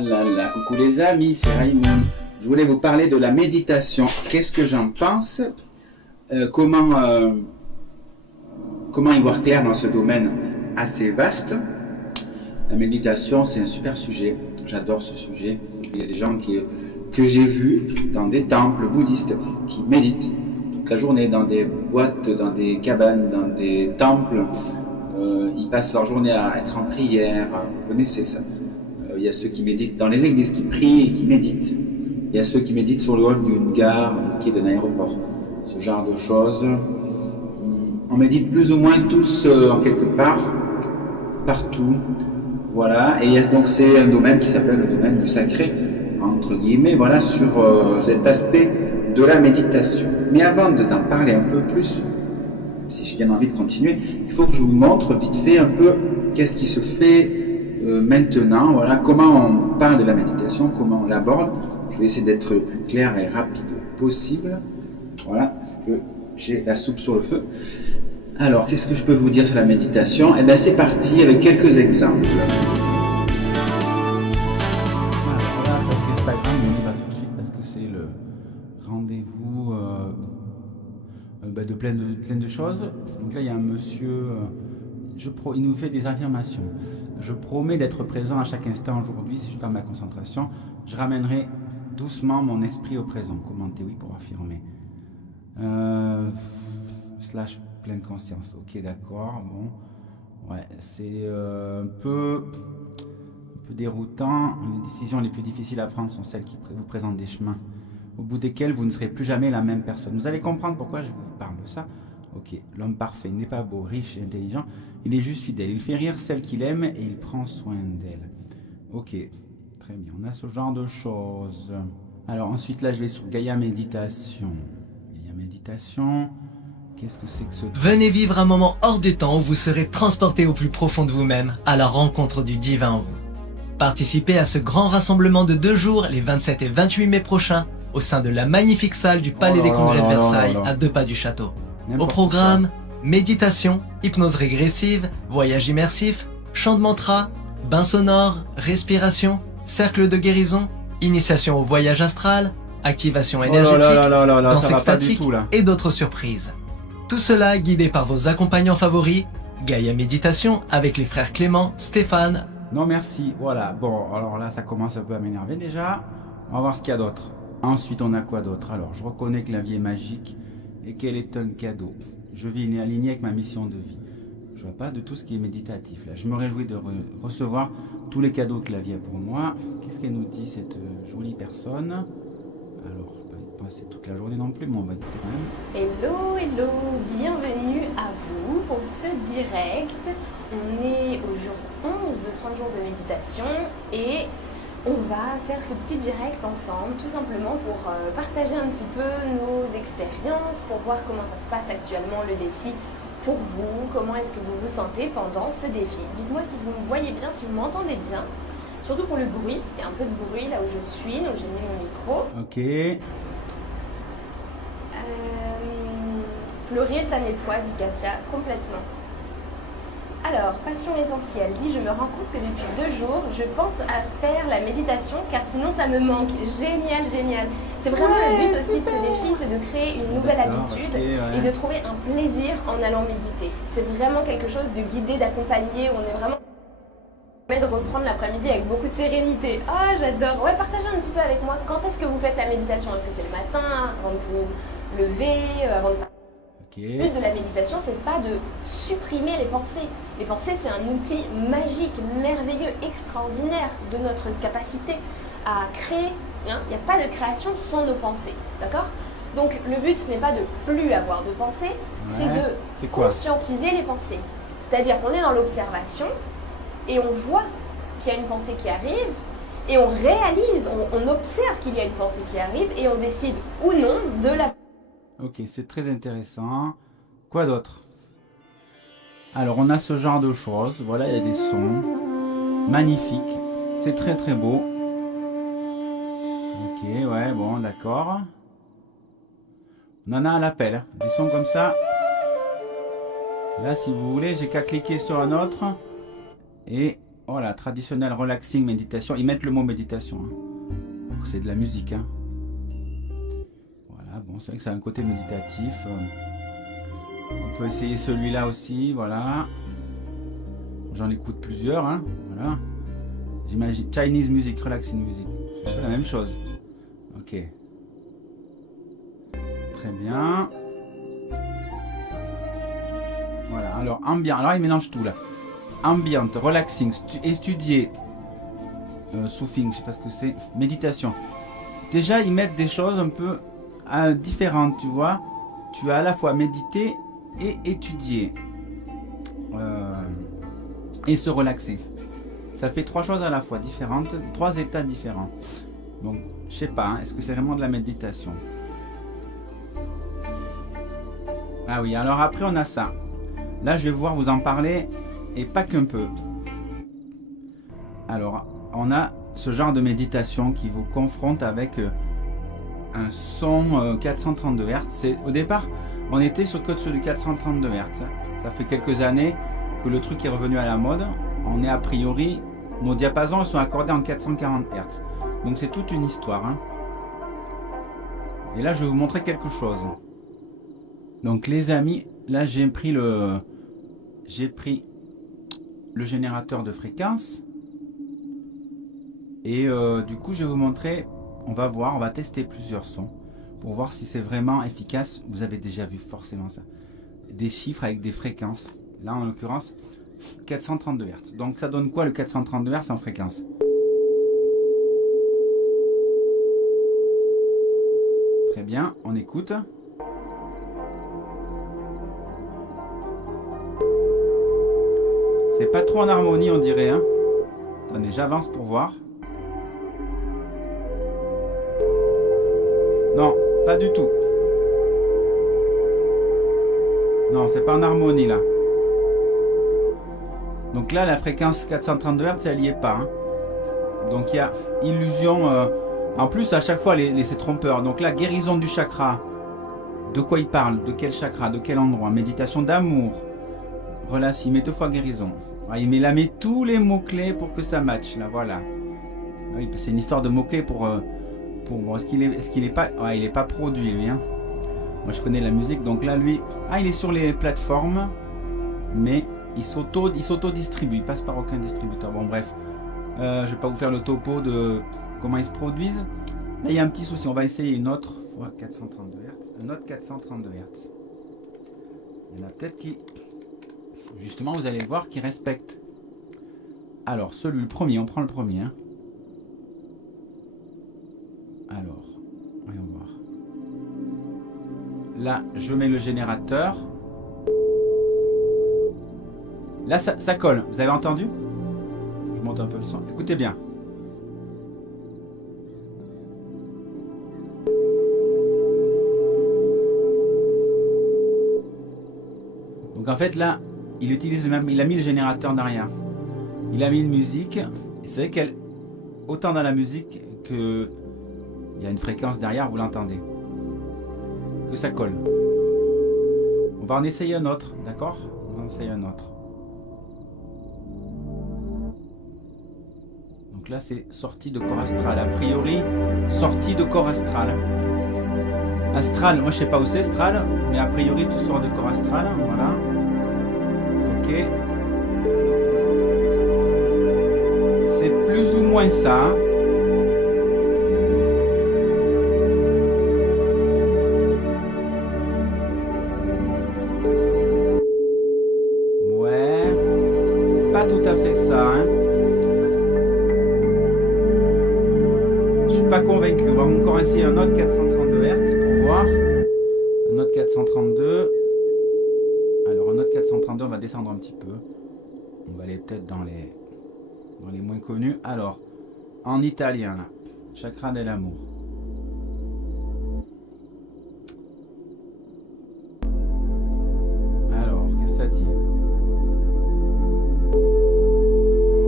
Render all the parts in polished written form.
là là, coucou les amis, c'est Raymond. Je voulais vous parler de la méditation. Qu'est-ce que j'en pense? Comment y voir clair dans ce domaine assez vaste? La méditation, c'est un super sujet. J'adore ce sujet. Il y a des gens que j'ai vus dans des temples bouddhistes qui méditent toute la journée dans des boîtes, dans des cabanes, dans des temples. Ils passent leur journée à être en prière. Vous connaissez ça. Il y a ceux qui méditent dans les églises, qui prient et qui méditent. Il y a ceux qui méditent sur le hall d'une gare, du quai d'un aéroport. Ce genre de choses. On médite plus ou moins tous en quelque part, partout. Voilà. Et donc c'est un domaine qui s'appelle le domaine du sacré, entre guillemets, voilà, sur cet aspect de la méditation. Mais avant d'en parler un peu plus, si j'ai bien envie de continuer, il faut que je vous montre vite fait un peu qu'est-ce qui se fait maintenant, voilà, comment on parle de la méditation, comment on l'aborde. Je vais essayer d'être le plus clair et rapide possible, voilà, parce que j'ai la soupe sur le feu. Alors, qu'est-ce que je peux vous dire sur la méditation? Eh bien, c'est parti avec quelques exemples. Voilà, ça fait Instagram, on y va tout de suite parce que c'est le rendez-vous de plein de choses. Donc là, il y a un monsieur, il nous fait des affirmations. Je promets d'être présent à chaque instant aujourd'hui. Si je perds ma concentration, je ramènerai doucement mon esprit au présent. Commentez oui pour affirmer. Slash pleine conscience. Ok, d'accord. Bon, ouais, c'est un peu déroutant. Les décisions les plus difficiles à prendre sont celles qui vous présentent des chemins au bout desquels vous ne serez plus jamais la même personne. Vous allez comprendre pourquoi je vous parle de ça. Ok, l'homme parfait n'est pas beau, riche et intelligent, il est juste fidèle. Il fait rire celle qu'il aime et il prend soin d'elle. Ok, très bien, on a ce genre de choses. Alors ensuite là je vais sur Gaïa Méditation. Gaïa Méditation, qu'est-ce que c'est que ce... Venez vivre un moment hors du temps où vous serez transporté au plus profond de vous-même, à la rencontre du divin en vous. Participez à ce grand rassemblement de 2 jours, les 27 et 28 mai prochains, au sein de la magnifique salle du Palais des Congrès de Versailles, à 2 pas du château. Au programme, méditation, hypnose régressive, voyage immersif, chant de mantra, bain sonore, respiration, cercle de guérison, initiation au voyage astral, activation énergétique, danse extatique et d'autres surprises. Tout cela guidé par vos accompagnants favoris, Gaïa Méditation avec les frères Clément, Stéphane. Non merci, voilà. Bon, alors là ça commence un peu à m'énerver déjà. On va voir ce qu'il y a d'autre. Ensuite on a quoi d'autre? Alors je reconnais que la vie est magique et qu'elle est un cadeau. Je vis aligné avec ma mission de vie. Je vois pas de tout ce qui est méditatif là. Je me réjouis de recevoir tous les cadeaux que la vie a pour moi. Qu'est-ce qu'elle nous dit cette jolie personne? Alors, je vais pas passer toute la journée non plus, mais on va écouter quand même. Hello, hello, bienvenue à vous pour ce direct. On est au jour 11 de 30 jours de méditation et on va faire ce petit direct ensemble, tout simplement pour partager un petit peu nos expériences, pour voir comment ça se passe actuellement le défi pour vous, comment est-ce que vous vous sentez pendant ce défi. Dites-moi si vous me voyez bien, si vous m'entendez bien, surtout pour le bruit, parce qu'il y a un peu de bruit là où je suis, donc j'ai mis mon micro. Ok. Pleurer, ça nettoie, dit Katia, complètement. Alors, passion essentielle, dit, je me rends compte que depuis 2 jours, je pense à faire la méditation car sinon ça me manque. Génial, génial. C'est vraiment le but aussi de ce défi, c'est de créer une nouvelle habitude et de trouver un plaisir en allant méditer. C'est vraiment quelque chose de guidé, d'accompagné, on est vraiment de reprendre l'après-midi avec beaucoup de sérénité. Ah, j'adore. Ouais, partagez un petit peu avec moi. Quand est-ce que vous faites la méditation? Est-ce que c'est le matin, avant de vous lever, avant de... Le but de la méditation, c'est pas de supprimer les pensées. Les pensées, c'est un outil magique, merveilleux, extraordinaire de notre capacité à créer. Il n'y a pas de création sans nos pensées, d'accord? Donc le but, ce n'est pas de plus avoir de pensées, c'est de conscientiser les pensées. C'est-à-dire qu'on est dans l'observation et on voit qu'il y a une pensée qui arrive et on réalise, on observe qu'il y a une pensée qui arrive et on décide ou non de la... Ok, c'est très intéressant. Quoi d'autre? Alors, on a ce genre de choses. Voilà, il y a des sons. Magnifiques. C'est très très beau. Ok, ouais, bon, d'accord. On en a à l'appel. Des sons comme ça. Là, si vous voulez, j'ai qu'à cliquer sur un autre. Et Voilà, traditionnel relaxing méditation. Ils mettent le mot méditation. Hein. C'est de la musique. Hein. Voilà, bon, c'est vrai que ça a un côté méditatif. On peut essayer celui-là aussi, voilà. J'en écoute plusieurs, hein. Voilà. J'imagine Chinese music, relaxing music. C'est un peu la même chose. Ok. Très bien. Voilà, alors ambient. Alors il mélange tout là. Ambient, relaxing, étudier. Soothing, je sais pas ce que c'est. Méditation. Déjà, ils mettent des choses un peu différentes, tu vois. Tu as à la fois méditer et étudier. Et se relaxer. Ça fait trois choses à la fois différentes, trois états différents. Donc, je sais pas, hein, est-ce que c'est vraiment de la méditation? Ah oui, alors après on a ça. Là, je vais pouvoir vous en parler et pas qu'un peu. Alors, on a ce genre de méditation qui vous confronte avec un son 432 Hz. Au départ, on était sur du 432 Hz. Ça fait quelques années que le truc est revenu à la mode. On est a priori, nos diapasons sont accordés en 440 Hz. Donc c'est toute une histoire. Hein. Et là, je vais vous montrer quelque chose. Donc les amis, là j'ai pris le générateur de fréquence. Et du coup, je vais vous montrer, on va tester plusieurs sons pour voir si c'est vraiment efficace. Vous avez déjà vu forcément ça. Des chiffres avec des fréquences. Là, en l'occurrence, 432 Hz. Donc, ça donne quoi le 432 Hz en fréquence? Très bien, on écoute. C'est pas trop en harmonie, on dirait. Hein. Attendez, j'avance pour voir. Non, pas du tout. Non, c'est pas en harmonie là. Donc là, la fréquence 432 Hz, elle n'y est pas. Hein. Donc il y a illusion. En plus, à chaque fois, c'est trompeur. Donc là, guérison du chakra. De quoi il parle? De quel chakra? De quel endroit? Méditation d'amour. Relâche, il met 2 fois guérison. Il met tous les mots-clés pour que ça matche. Là, voilà. Oui, c'est une histoire de mots-clés pour bon, est-ce qu'il est pas. Ouais, il est pas produit, lui. Hein. Moi, je connais la musique. Donc là, lui. Ah, il est sur les plateformes. Mais il s'auto-distribue. Il passe par aucun distributeur. Bon, bref. Je vais pas vous faire le topo de comment ils se produisent. Là, il y a un petit souci. On va essayer une autre fois 432 Hz. Un autre 432 Hz. Il y en a peut-être qui... Justement, vous allez le voir, qui respectent. Alors, le premier. On prend le premier. Hein. Alors, voyons voir. Là, je mets le générateur. Là, ça colle. Vous avez entendu? Je monte un peu le son. Écoutez bien. Donc en fait là, il utilise il a mis le générateur derrière. Il a mis une musique. Et c'est vrai qu'elle, autant dans la musique que il y a une fréquence derrière, vous l'entendez. Que ça colle. On va en essayer un autre, d'accord? On va en essayer un autre. Donc là, c'est sortie de corps astral. A priori, sortie de corps astral. Astral, moi je sais pas où c'est astral, mais a priori tu sors de corps astral, voilà. Ok. C'est plus ou moins ça. Ouais, c'est pas tout à fait ça, hein. Je suis pas convaincu. On va encore essayer un autre 432 Hz pour voir. Un autre 432. Alors un autre 432, on va descendre un petit peu. On va aller peut-être dans les moins connus. Alors, en italien là. Chakra de l'amour. Alors, qu'est-ce que ça dit?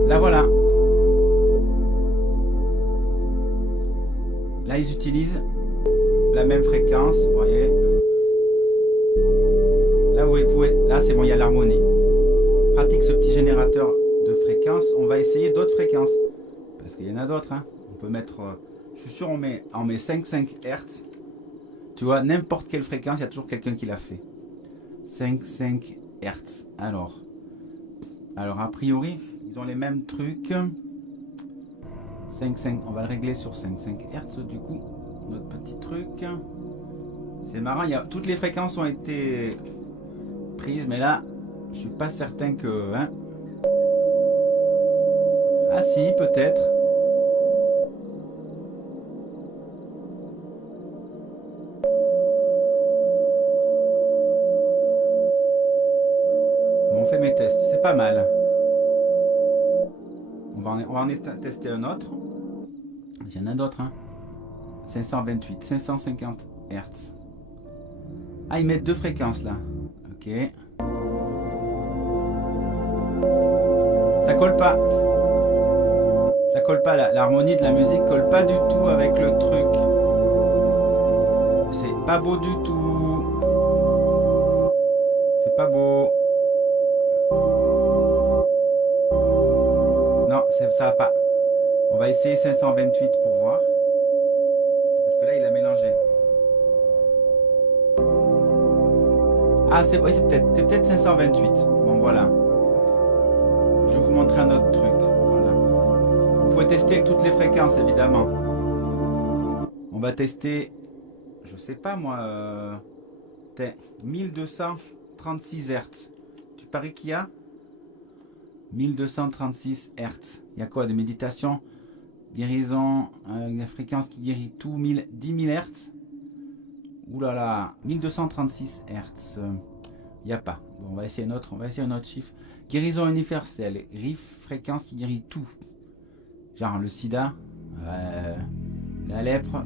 Là voilà. Là, ils utilisent la même fréquence, vous voyez. Là, vous pouvez, là, c'est bon, il y a l'harmonie. Pratique ce petit générateur de fréquences. On va essayer d'autres fréquences. Parce qu'il y en a d'autres. Hein. On peut mettre... je suis sûr on met 5,5 Hz. Tu vois, n'importe quelle fréquence, il y a toujours quelqu'un qui l'a fait. 5,5 Hz. Alors, a priori, ils ont les mêmes trucs. 5,5. On va le régler sur 5,5 Hz du coup. Notre petit truc. C'est marrant, toutes les fréquences ont été prises, mais là, je suis pas certain que... Hein. Ah si, peut-être. Bon, on fait mes tests, c'est pas mal. On va en tester un autre. Il y en a d'autres, hein. 528, 550 Hz. Ah, ils mettent deux fréquences là. Ok. Ça colle pas. Ça colle pas. L'harmonie de la musique colle pas du tout avec le truc. C'est pas beau du tout. C'est pas beau. Non, ça va pas. On va essayer 528 pour voir. Parce que là, il a mélangé. Ah, c'est peut-être 528. Bon, voilà. Je vais vous montrer un autre truc. Voilà. Vous pouvez tester avec toutes les fréquences, évidemment. On va tester, je sais pas moi, 1236 Hz. Tu paries qu'il y a 1236 Hz. Il y a quoi? Des méditations, guérison, la fréquence qui guérit tout, 10 000 Hz. Ouh là là, 1236 Hz. Il n'y a pas. Bon, on va essayer un autre chiffre. Guérison universelle. Fréquence qui guérit tout. Genre le sida, la lèpre,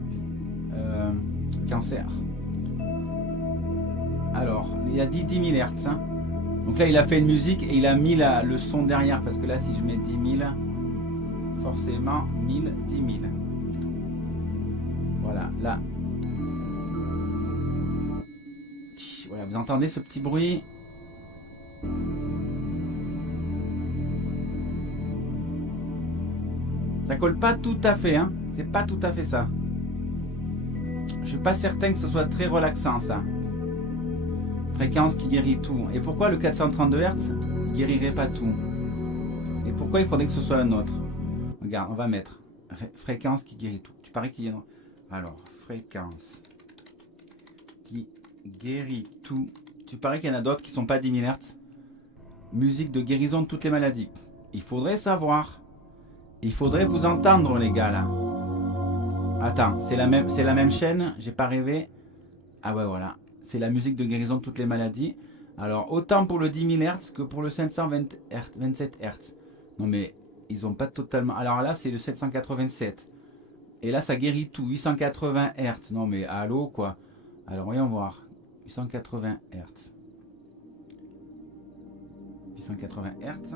cancer. Alors, il y a 10 000 Hz. Hein. Donc là, il a fait une musique et il a mis le son derrière. Parce que là, si je mets 10 000, forcément, 1000, 10 000. Voilà, là. Voilà, vous entendez ce petit bruit? Ça colle pas tout à fait, hein. C'est pas tout à fait ça. Je suis pas certain que ce soit très relaxant, ça. Fréquence qui guérit tout. Et pourquoi le 432 Hz guérirait pas tout? Et pourquoi il faudrait que ce soit un autre? Regarde, on va mettre fréquence qui guérit tout. Tu paries qu'il y a... Alors, fréquence qui guérit tout. Tu paries qu'il y en a d'autres qui sont pas 10 000 Hz. Musique de guérison de toutes les maladies. Il faudrait savoir. Il faudrait vous entendre, les gars, là. Attends, c'est la même chaîne. J'ai pas rêvé. Ah ouais, voilà. C'est la musique de guérison de toutes les maladies. Alors, autant pour le 10 000 Hz que pour le 727 Hz. Non, mais ils ont pas totalement... Alors là, c'est le 787. Et là, ça guérit tout. 880 Hz. Non, mais allô, quoi. Alors, voyons voir. 880 Hz. 880 Hz.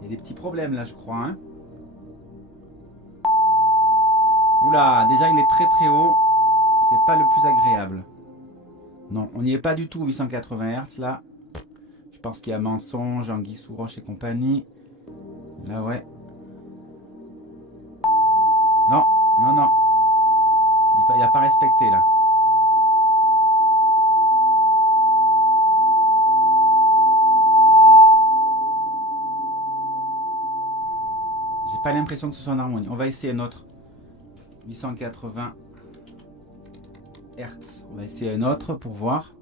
Il y a des petits problèmes là, je crois. Hein. Oula, déjà il est très très haut. C'est pas le plus agréable. Non, on n'y est pas du tout, 880 Hz là. Je pense qu'il y a mensonge, Anguille sous roche et compagnie. Là, ouais. Non, non, non. Il n'a pas respecté là. J'ai pas l'impression que ce soit en harmonie. On va essayer un autre. 880 Hz. On va essayer un autre pour voir.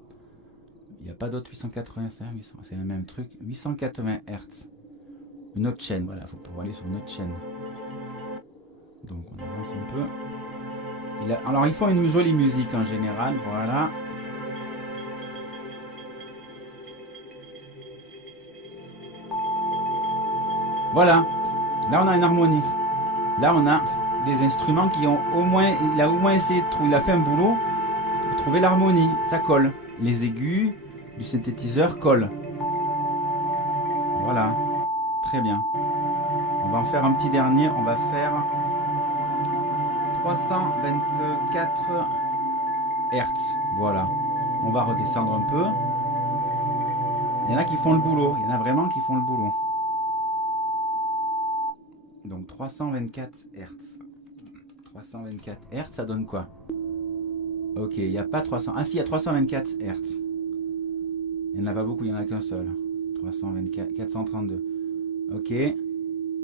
Il n'y a pas d'autre 885. C'est le même truc. 880 Hz. Une autre chaîne. Voilà, il faut pouvoir aller sur une autre chaîne. Donc on avance un peu. Alors ils font une jolie musique en général. Voilà. Voilà. Là on a une harmonie. Là on a des instruments qui ont au moins... Il a au moins essayé de trouver... Il a fait un boulot pour trouver l'harmonie. Ça colle. Les aigus du synthétiseur collent. Voilà. Très bien. On va en faire un petit dernier. On va faire 324 Hz. Voilà. On va redescendre un peu. Il y en a qui font le boulot. Il y en a vraiment qui font le boulot. Donc 324 Hz. 324 Hz, ça donne quoi? Ok, il n'y a pas 300. Ah si, il y a 324 Hz. Il n'y en a pas beaucoup, il n'y en a qu'un seul. 324, 432. Ok.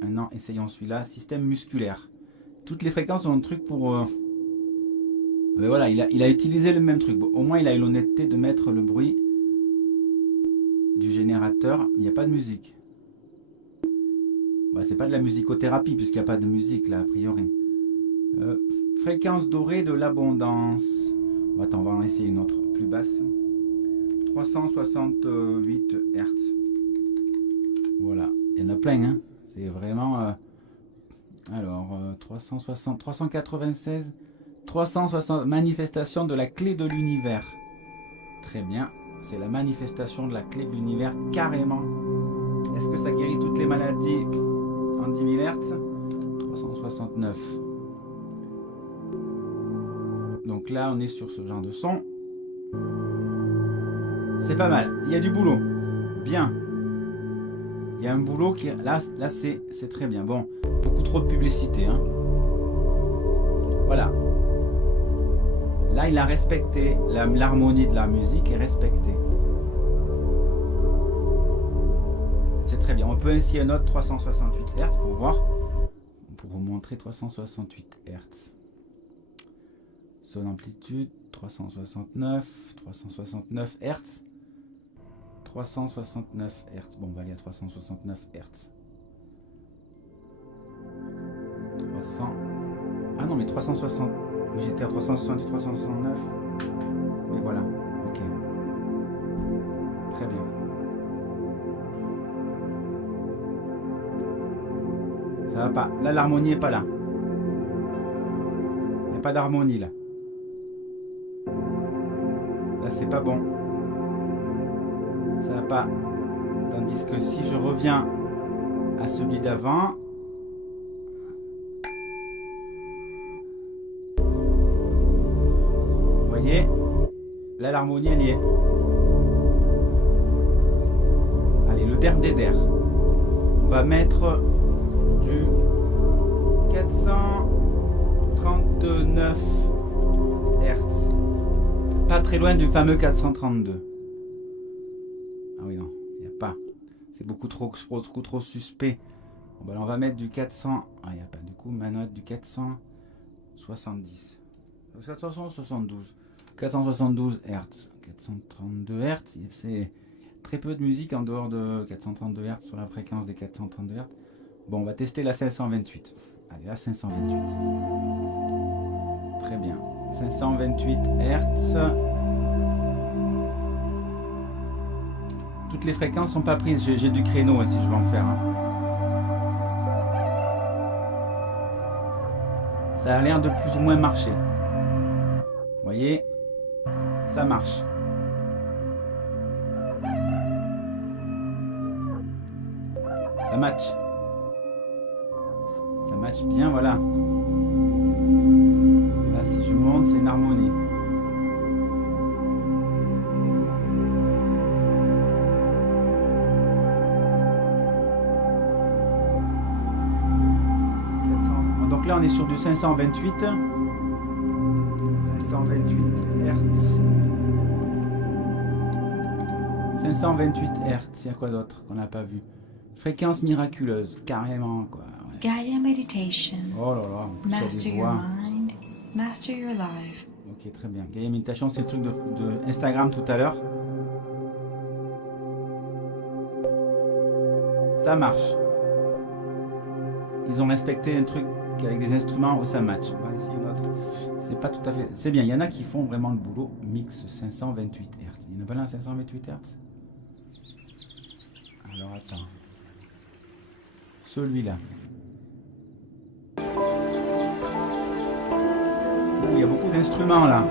Maintenant, essayons celui-là. Système musculaire. Toutes les fréquences ont un truc pour... Mais voilà, il a utilisé le même truc. Bon, au moins, il a eu l'honnêteté de mettre le bruit du générateur. Il n'y a pas de musique. Bah, c'est pas de la musicothérapie puisqu'il n'y a pas de musique là, a priori. Fréquence dorée de l'abondance. Attends, on va en essayer une autre, plus basse. 368 Hz. Voilà, il y en a plein, hein. C'est vraiment... alors, 360, 396, 360, manifestation de la clé de l'univers. Très bien, c'est la manifestation de la clé de l'univers, carrément. Est-ce que ça guérit toutes les maladies en 10 000 Hz? 369. Donc là, on est sur ce genre de son. C'est pas mal. Il y a du boulot. Bien. Il y a un boulot qui... Là c'est très bien. Bon, beaucoup trop de publicité. Hein. Voilà. Là, il a respecté. L'harmonie de la musique est respectée. C'est très bien. On peut essayer un autre 368 Hz pour voir. Pour vous montrer 368 Hz. Son amplitude, 369 Hz. 369 Hz. Bon, on va aller à 369 Hz. 300. Ah non, mais 360. J'étais à 368, 369. Mais voilà. Ok. Très bien. Ça va pas. Là, l'harmonie est pas là. Il n'y a pas d'harmonie là. Là, c'est pas bon. Ça va pas. Tandis que si je reviens à celui d'avant, vous voyez, là l'harmonie elle y est. Allez, le dernier der. On va mettre du 439 Hz. Pas très loin du fameux 432. Ah oui, non, il n'y a pas. C'est beaucoup trop suspect. Bon, ben, on va mettre du 400. Ah, il n'y a pas. Du coup, ma note du 470. 472. 472 Hz. 432 Hz. C'est très peu de musique en dehors de 432 Hz sur la fréquence des 432 Hz. Bon, on va tester la 528. Allez, la 528. Très bien. 528 Hz. Toutes les fréquences sont pas prises. J'ai du créneau si je veux en faire un. Ça a l'air de plus ou moins marcher. Vous voyez, ça marche. Ça match. Ça match bien, voilà. Là, si je monte, c'est une harmonie. Donc là, on est sur du 528. 528 Hz. 528 Hz. Il y a quoi d'autre qu'on n'a pas vu? Fréquence miraculeuse, carrément, quoi. Ouais. Gaia Meditation. Oh là là, Master your mind, master your life. Ok, très bien. Gaia Meditation, c'est le truc de Instagram tout à l'heure. Ça marche. Ils ont respecté un truc avec des instruments où ça match. On va essayer une autre. C'est pas tout à fait... C'est bien, il y en a qui font vraiment le boulot. Mix 528 Hz. Il y en a pas là 528 Hz. Alors attends. Celui-là. Il y a beaucoup d'instruments là.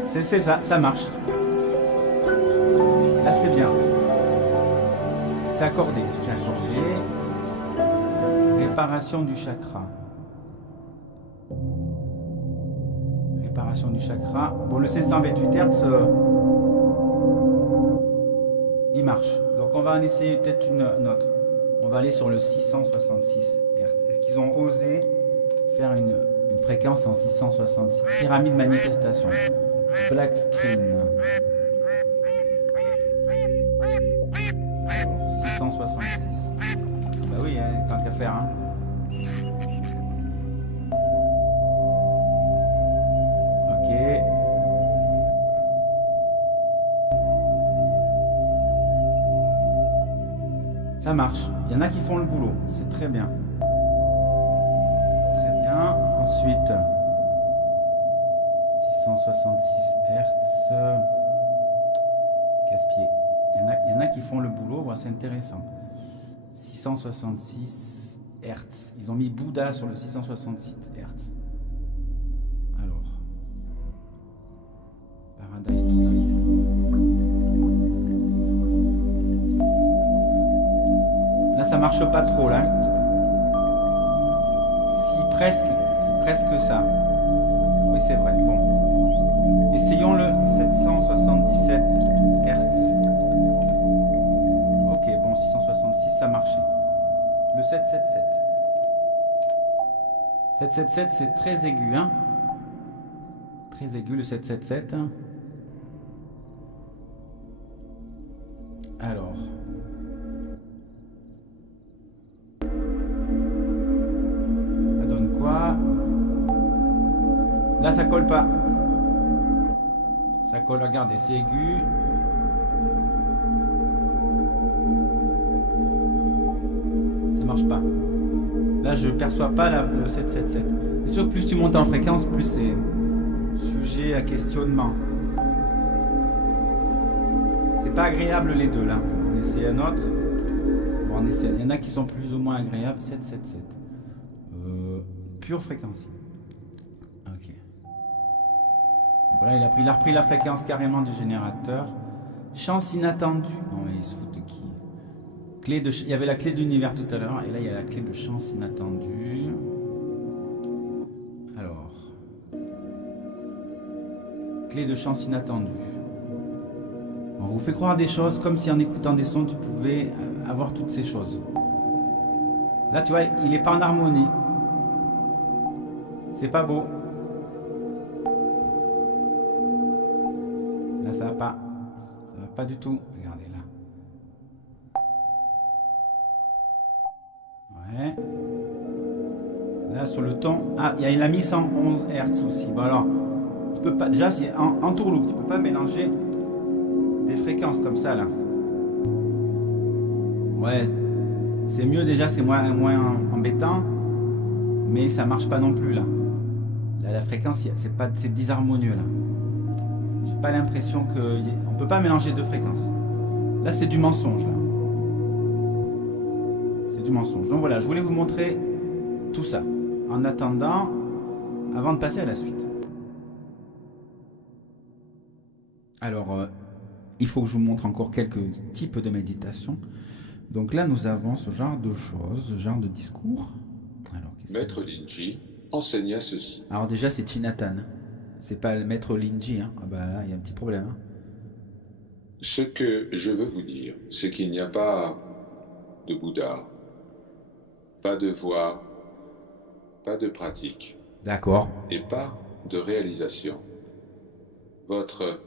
C'est ça, ça marche. Là c'est bien. C'est accordé, c'est accordé. Réparation du chakra. Réparation du chakra. Bon, le 528 Hz, marche. Donc on va en essayer peut-être une autre. On va aller sur le 666 Hz. Est-ce qu'ils ont osé faire une fréquence en 666? Pyramide manifestation. Black screen. Alors, 666. Bah oui, hein, tant qu'à faire. Hein. Ok. Ça marche. Il y en a qui font le boulot. C'est très bien. Très bien. Ensuite, 666 Hz. Casse-pied. Il y en a qui font le boulot. Ouais, c'est intéressant. 666 Hz. Ils ont mis Bouddha sur le 666 Hz. Alors. Paradise Tonight. Là, ça marche pas trop, là. Si, presque. C'est presque ça. Oui, c'est vrai. Bon. Essayons le 777 Hz. Ok, bon, 666, ça marchait. Le 777. 777, c'est très aigu, hein. Très aigu, le 777. Alors. Ça donne quoi? Là, ça colle pas. Ça colle, regardez, c'est aigu. Ça marche pas. Là, je perçois pas le 777. C'est sûr que plus tu montes en fréquence, plus c'est sujet à questionnement. C'est pas agréable les deux, là. On essaie un autre. Bon, on essaie. Il y en a qui sont plus ou moins agréables. 777. Pure fréquence. Ok. Voilà, il a repris la fréquence carrément du générateur. Chance inattendue. Non, mais il se fout de qui? Il y avait la clé de l'univers tout à l'heure, et là il y a la clé de chance inattendue. Alors. Clé de chance inattendue. On vous fait croire des choses comme si en écoutant des sons tu pouvais avoir toutes ces choses. Là tu vois, il n'est pas en harmonie. C'est pas beau. Là ça va pas. Ça va pas du tout. Regardez là. Ouais. Là sur le ton. Ah, il a mis 111 Hz aussi. Bon alors, tu peux pas. Déjà, c'est en tourloupe, tu peux pas mélanger des fréquences comme ça là. Ouais. C'est mieux déjà, c'est moins embêtant. Mais ça marche pas non plus là. Là la fréquence, c'est disharmonieux là. J'ai pas l'impression que. On peut pas mélanger deux fréquences. Là c'est du mensonge là. C'est du mensonge. Donc voilà, je voulais vous montrer tout ça. En attendant, avant de passer à la suite. Alors, il faut que je vous montre encore quelques types de méditation. Donc là, nous avons ce genre de choses, ce genre de discours. Alors, Maître Linji enseigna ceci. Alors déjà, c'est Chinatan. C'est pas le maître Linji. Hein. Ah bah là, il y a un petit problème. Hein. Ce que je veux vous dire, c'est qu'il n'y a pas de Bouddha, pas de voie, pas de pratique. D'accord. Et pas de réalisation. Votre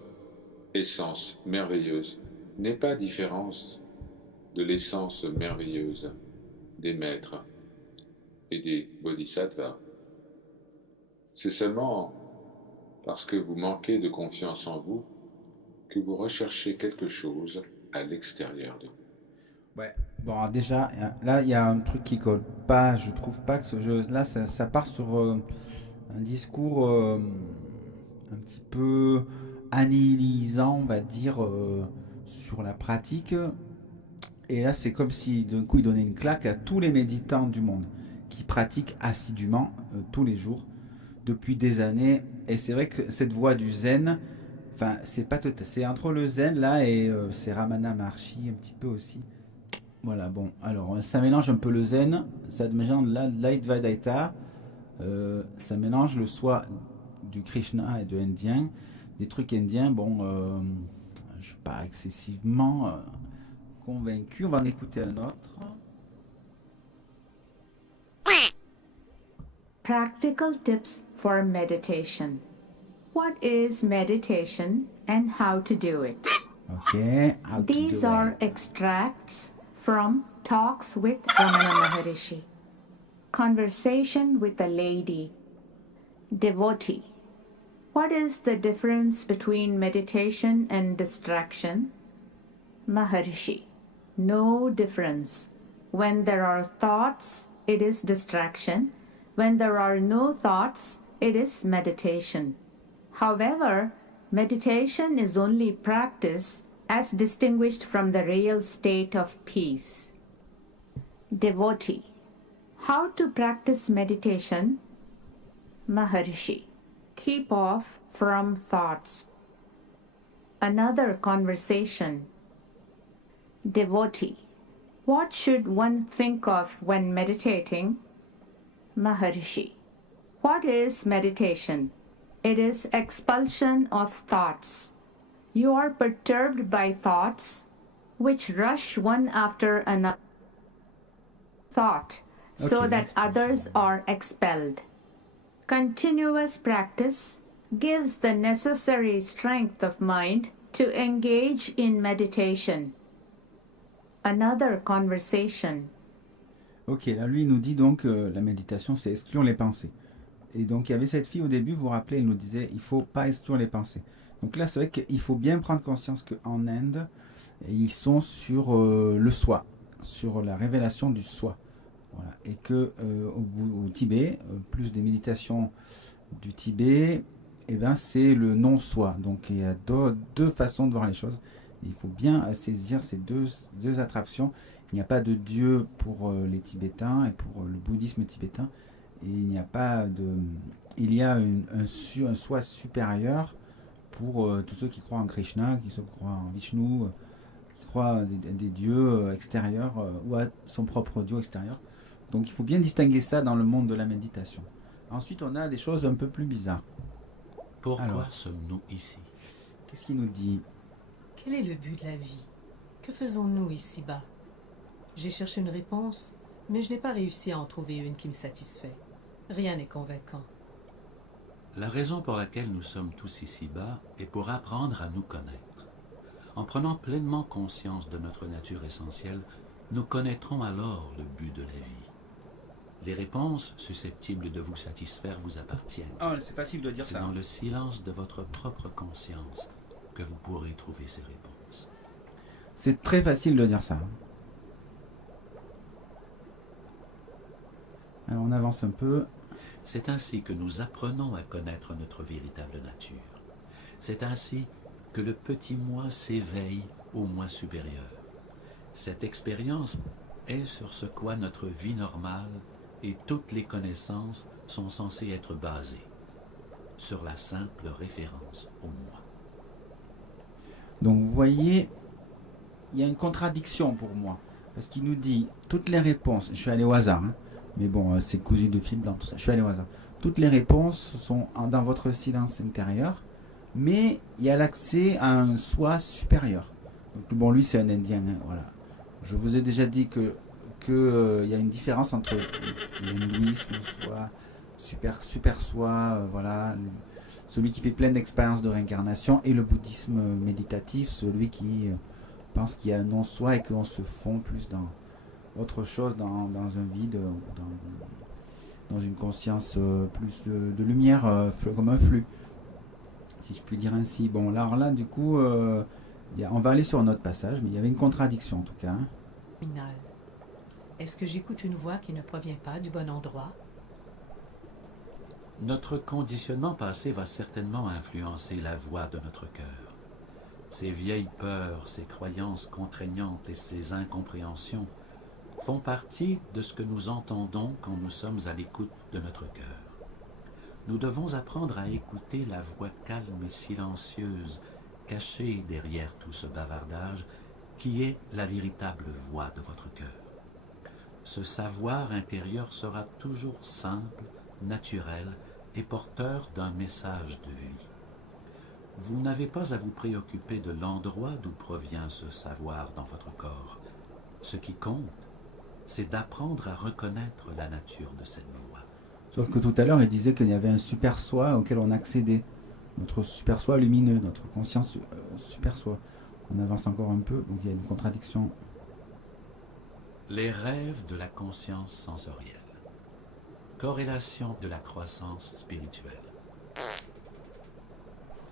essence merveilleuse n'est pas différente de l'essence merveilleuse des maîtres et des bodhisattvas. C'est seulement parce que vous manquez de confiance en vous que vous recherchez quelque chose à l'extérieur de vous. Ouais. Bon, alors déjà, là, il y a un truc qui colle pas. Je trouve pas que ce jeu. Là, ça part sur un discours un petit peu annihilisant, on va dire, sur la pratique. Et là, c'est comme si d'un coup, il donnait une claque à tous les méditants du monde qui pratiquent assidûment tous les jours depuis des années. Et c'est vrai que cette voie du zen, enfin, c'est entre le zen là et c'est Ramana Maharshi un petit peu aussi. Voilà, bon, alors ça mélange un peu le zen, ça mélange l'Advaita, ça mélange le soi du Krishna et de indien, des trucs indiens, bon, je suis pas excessivement convaincu. On va en écouter un autre. Practical tips for meditation. What is meditation and how to do it? Ok. How to These do are it. extracts from Talks with Ramana Maharishi. Conversation with a lady. Devotee. What is the difference between meditation and distraction? Maharishi. No difference. When there are thoughts, it is distraction. When there are no thoughts, it is meditation. However, meditation is only practice as distinguished from the real state of peace. Devotee. How to practice meditation? Maharishi. Keep off from thoughts. Another conversation. Devotee. What should one think of when meditating? Maharishi. What is meditation? It is expulsion of thoughts. You are perturbed by thoughts which rush one after another thought so Okay, that others are expelled. Continuous practice gives the necessary strength of mind to engage in meditation. Another conversation. Ok, là lui il nous dit donc la méditation c'est exclure les pensées. Et donc il y avait cette fille au début, vous vous rappelez, elle nous disait il faut pas exclure les pensées. Donc là c'est vrai qu'il faut bien prendre conscience qu'en Inde, ils sont sur le soi, sur la révélation du soi. Voilà. Et que au Tibet, plus des méditations du Tibet, eh ben, c'est le non-soi. Donc il y a deux façons de voir les choses. Et il faut bien saisir ces deux attractions. Il n'y a pas de Dieu pour les Tibétains et pour le bouddhisme tibétain. Et il n'y a pas de... Il y a un soi supérieur pour tous ceux qui croient en Krishna, qui croient en Vishnu, qui croient à des dieux extérieurs ou à son propre dieu extérieur. Donc il faut bien distinguer ça dans le monde de la méditation. Ensuite, on a des choses un peu plus bizarres. Pourquoi sommes-nous ici? Qu'est-ce qu'il nous dit? Quel est le but de la vie? Que faisons-nous ici-bas? J'ai cherché une réponse, mais je n'ai pas réussi à en trouver une qui me satisfait. Rien n'est convaincant. La raison pour laquelle nous sommes tous ici-bas est pour apprendre à nous connaître. En prenant pleinement conscience de notre nature essentielle, nous connaîtrons alors le but de la vie. Les réponses susceptibles de vous satisfaire vous appartiennent. Oh, c'est facile de dire C'est ça. dans le silence de votre propre conscience que vous pourrez trouver ces réponses. C'est très facile de dire ça. Alors on avance un peu. C'est ainsi que nous apprenons à connaître notre véritable nature. C'est ainsi que le petit moi s'éveille au moi supérieur. Cette expérience est sur ce quoi notre vie normale et toutes les connaissances sont censées être basées, sur la simple référence au moi. Donc vous voyez, il y a une contradiction pour moi. Parce qu'il nous dit toutes les réponses, je suis allé au hasard, hein, mais bon, c'est cousu de fil blanc, tout ça, je suis allé au hasard. Toutes les réponses sont dans votre silence intérieur, mais il y a l'accès à un soi supérieur. Donc, bon, lui c'est un Indien, hein, voilà. Je vous ai déjà dit que y a une différence entre l'hindouisme, super soi, voilà, celui qui fait plein d'expériences de réincarnation, et le bouddhisme méditatif, celui qui pense qu'il y a un non-soi et qu'on se fond plus dans autre chose, dans un vide, dans une conscience plus de lumière, comme un flux, si je puis dire ainsi. Bon, là du coup, on va aller sur un autre passage, mais il y avait une contradiction en tout cas. Hein. Minal. Est-ce que j'écoute une voix qui ne provient pas du bon endroit? Notre conditionnement passé va certainement influencer la voix de notre cœur. Ces vieilles peurs, ces croyances contraignantes et ces incompréhensions font partie de ce que nous entendons quand nous sommes à l'écoute de notre cœur. Nous devons apprendre à écouter la voix calme et silencieuse, cachée derrière tout ce bavardage, qui est la véritable voix de votre cœur. Ce savoir intérieur sera toujours simple, naturel et porteur d'un message de vie. Vous n'avez pas à vous préoccuper de l'endroit d'où provient ce savoir dans votre corps. Ce qui compte, c'est d'apprendre à reconnaître la nature de cette voix. Sauf que tout à l'heure, il disait qu'il y avait un super soi auquel on accédait. Notre super soi lumineux, notre conscience super soi. On avance encore un peu, donc il y a une contradiction. Les rêves de la conscience sensorielle. Corrélation de la croissance spirituelle.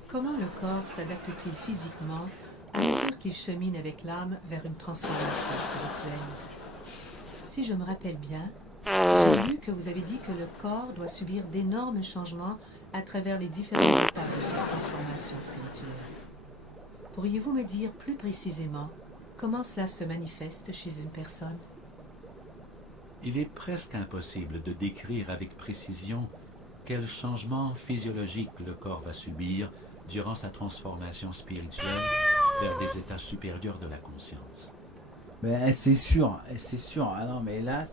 Comment le corps s'adapte-t-il physiquement à mesure qu'il chemine avec l'âme vers une transformation spirituelle? Si je me rappelle bien, j'ai lu que vous avez dit que le corps doit subir d'énormes changements à travers les différentes étapes de cette transformation spirituelle. Pourriez-vous me dire plus précisément comment cela se manifeste chez une personne? Il est presque impossible de décrire avec précision quel changement physiologique le corps va subir durant sa transformation spirituelle vers des états supérieurs de la conscience. Ben, c'est sûr. Ah non, mais là,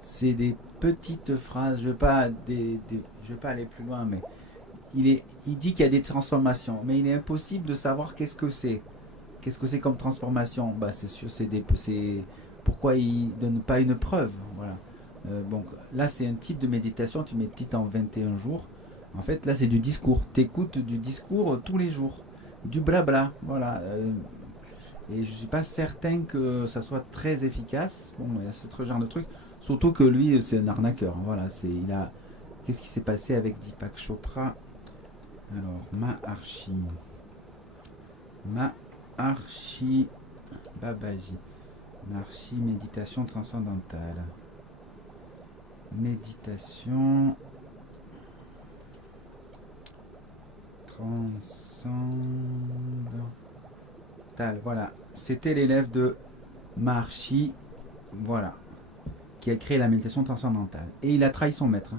c'est des petites phrases. Je vais pas aller plus loin, mais il dit qu'il y a des transformations, mais il est impossible de savoir qu'est-ce que c'est. Qu'est-ce que c'est comme transformation? Bah, c'est sûr, pourquoi il donne pas une preuve, voilà. Donc là, c'est un type de méditation. Tu médites en 21 jours. En fait, là, c'est du discours. T'écoutes du discours tous les jours, du blabla, voilà. Et je suis pas certain que ça soit très efficace. Bon, il y a ce genre de truc. Surtout que lui, c'est un arnaqueur. Voilà, qu'est-ce qui s'est passé avec Deepak Chopra? Alors, Maharshi Babaji. Maharshi, méditation transcendantale. Méditation transcendantale. Voilà, c'était l'élève de Maharshi, voilà, qui a créé la méditation transcendantale. Et il a trahi son maître.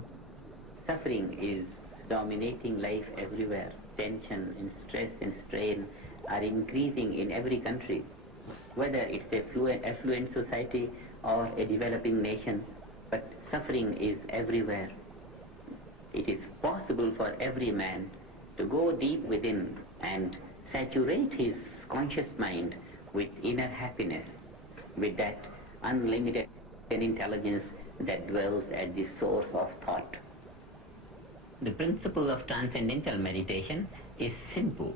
Suffering is dominating life everywhere. Tension and stress and strain are increasing in every country. Whether it's affluent society or a developing nation, but suffering is everywhere. It is possible for every man to go deep within and saturate his conscious mind with inner happiness, with that unlimited intelligence that dwells at the source of thought. The principle of transcendental meditation is simple.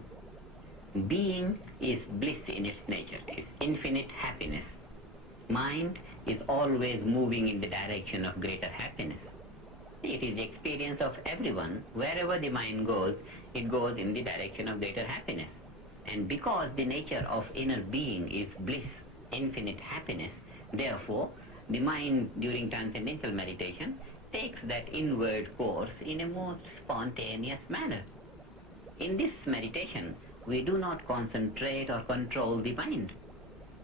Being is bliss in its nature, is infinite happiness. Mind is always moving in the direction of greater happiness. It is the experience of everyone. Wherever the mind goes, it goes in the direction of greater happiness. And because the nature of inner being is bliss, infinite happiness, therefore, the mind during transcendental meditation takes that inward course in a most spontaneous manner. In this meditation, we do not concentrate or control the mind.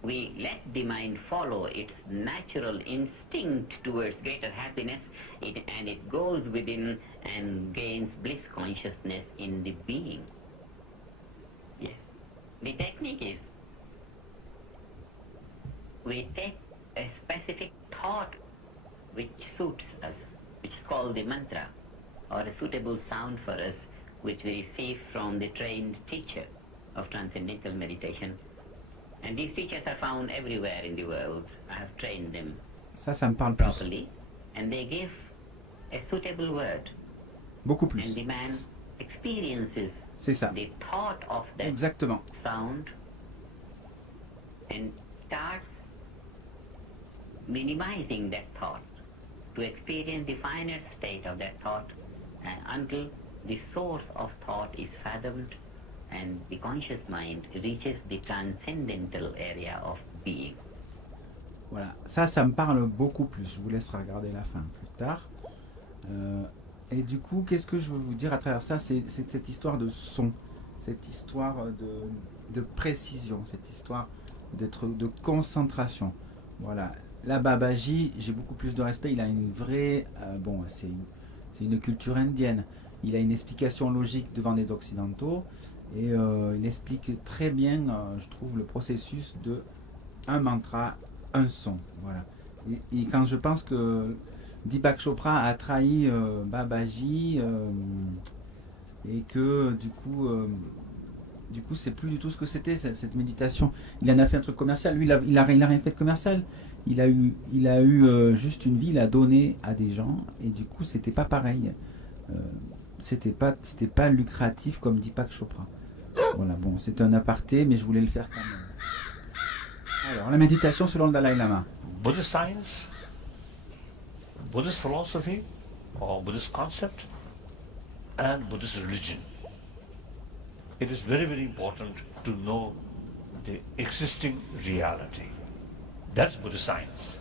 We let the mind follow its natural instinct towards greater happiness, and it goes within and gains bliss consciousness in the being. Yes. The technique is, we take a specific thought which suits us, which is called the mantra, or a suitable sound for us, which we receive from the trained teacher of transcendental meditation. And these teachers are found everywhere in the world. I have trained them Ça me parle plus. properly, and they give a suitable word. Beaucoup And plus. the man experiences C'est ça. the thought of that Exactement. sound and starts minimizing that thought to experience the finer state of that thought until the source of thought is fathomed and the conscious mind reaches the transcendental area of being. Voilà, ça me parle beaucoup plus. Je vous laisserai regarder la fin plus tard. Et du coup, qu'est-ce que je veux vous dire à travers ça? C'est cette histoire de son, cette histoire de précision, cette histoire de concentration. Voilà. Là, Babaji, j'ai beaucoup plus de respect. Il a une vraie... c'est une culture indienne. Il a une explication logique devant les occidentaux. Et il explique très bien, je trouve, le processus de un mantra, un son. Voilà. Et quand je pense que Deepak Chopra a trahi Babaji, et que du coup, c'est plus du tout ce que c'était cette méditation. Il en a fait un truc commercial. Lui, il a rien fait de commercial. Il a eu juste une vie, il a donné à des gens, et du coup, c'était pas pareil. C'était pas lucratif comme Deepak Chopra. Voilà, bon, c'est un aparté, mais je voulais le faire quand même. Alors, la méditation selon le Dalai Lama. Buddhist science, Buddhist philosophy, or Buddhist concept, and Buddhist religion. It is very, very important to know the existing reality. That's Buddhist science.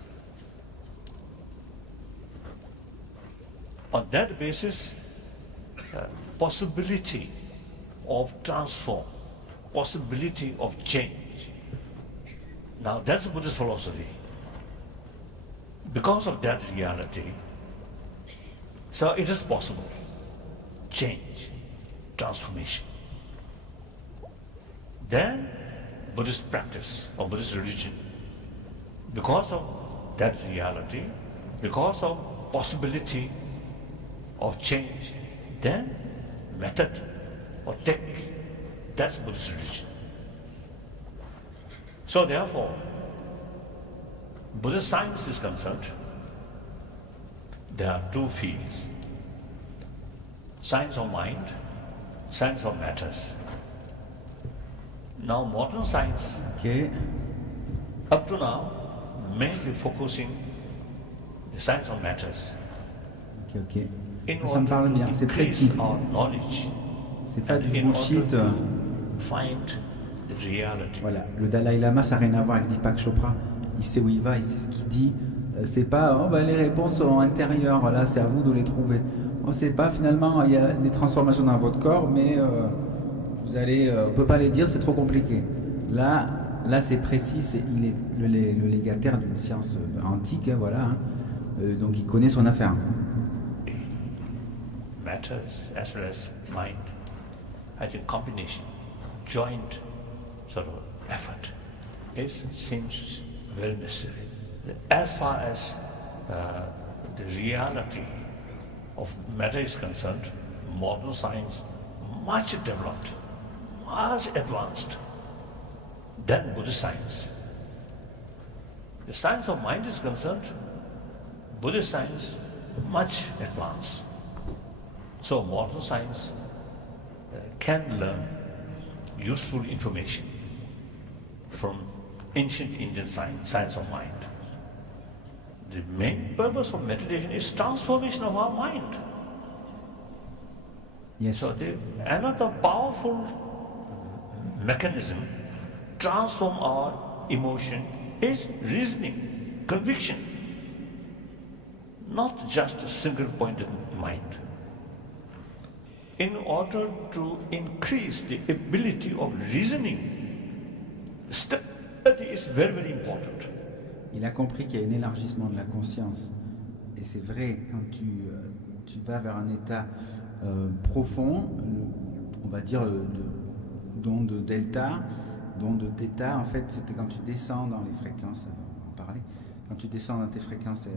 On that basis, possibility of transform, possibility of change. Now that's Buddhist philosophy. Because of that reality, so it is possible. Change, transformation. Then Buddhist practice or Buddhist religion, because of that reality, because of possibility of change, then method or technique, that's Buddhist religion. So therefore, Buddhist science is concerned, there are two fields: science of mind, science of matters. Now modern science, up to now, mainly focusing the science of matters. Ok. In Ça me parle bien, c'est précis. our knowledge, C'est pas du in bullshit. order to find the reality. Voilà, le Dalai Lama, ça n'a rien à voir avec Deepak Chopra. Il sait où il va, il sait ce qu'il dit. C'est pas les réponses sont intérieures, là c'est à vous de les trouver. On sait pas, finalement, il y a des transformations dans votre corps, mais on peut pas les dire, c'est trop compliqué. Là c'est précis, il est le légataire d'une science antique, voilà. Donc il connaît son affaire. Matters as well as mind, I think combination, joint sort of effort seems very necessary. As far as the reality of matter is concerned, modern science much developed, much advanced than Buddhist science. The science of mind is concerned, Buddhist science much advanced. So modern science can learn useful information from ancient Indian science of mind. The main purpose of meditation is transformation of our mind. Yes. So another powerful mechanism transform our emotion is reasoning, conviction, not just a single-pointed mind. In order to increase the ability of reasoning, study is very, very important. Il a compris qu'il y a un élargissement de la conscience. Et c'est vrai, quand tu vas vers un état profond, on va dire d'onde delta, d'onde θ, en fait, c'était quand tu descends dans les fréquences, on va en parler, quand tu descends dans tes fréquences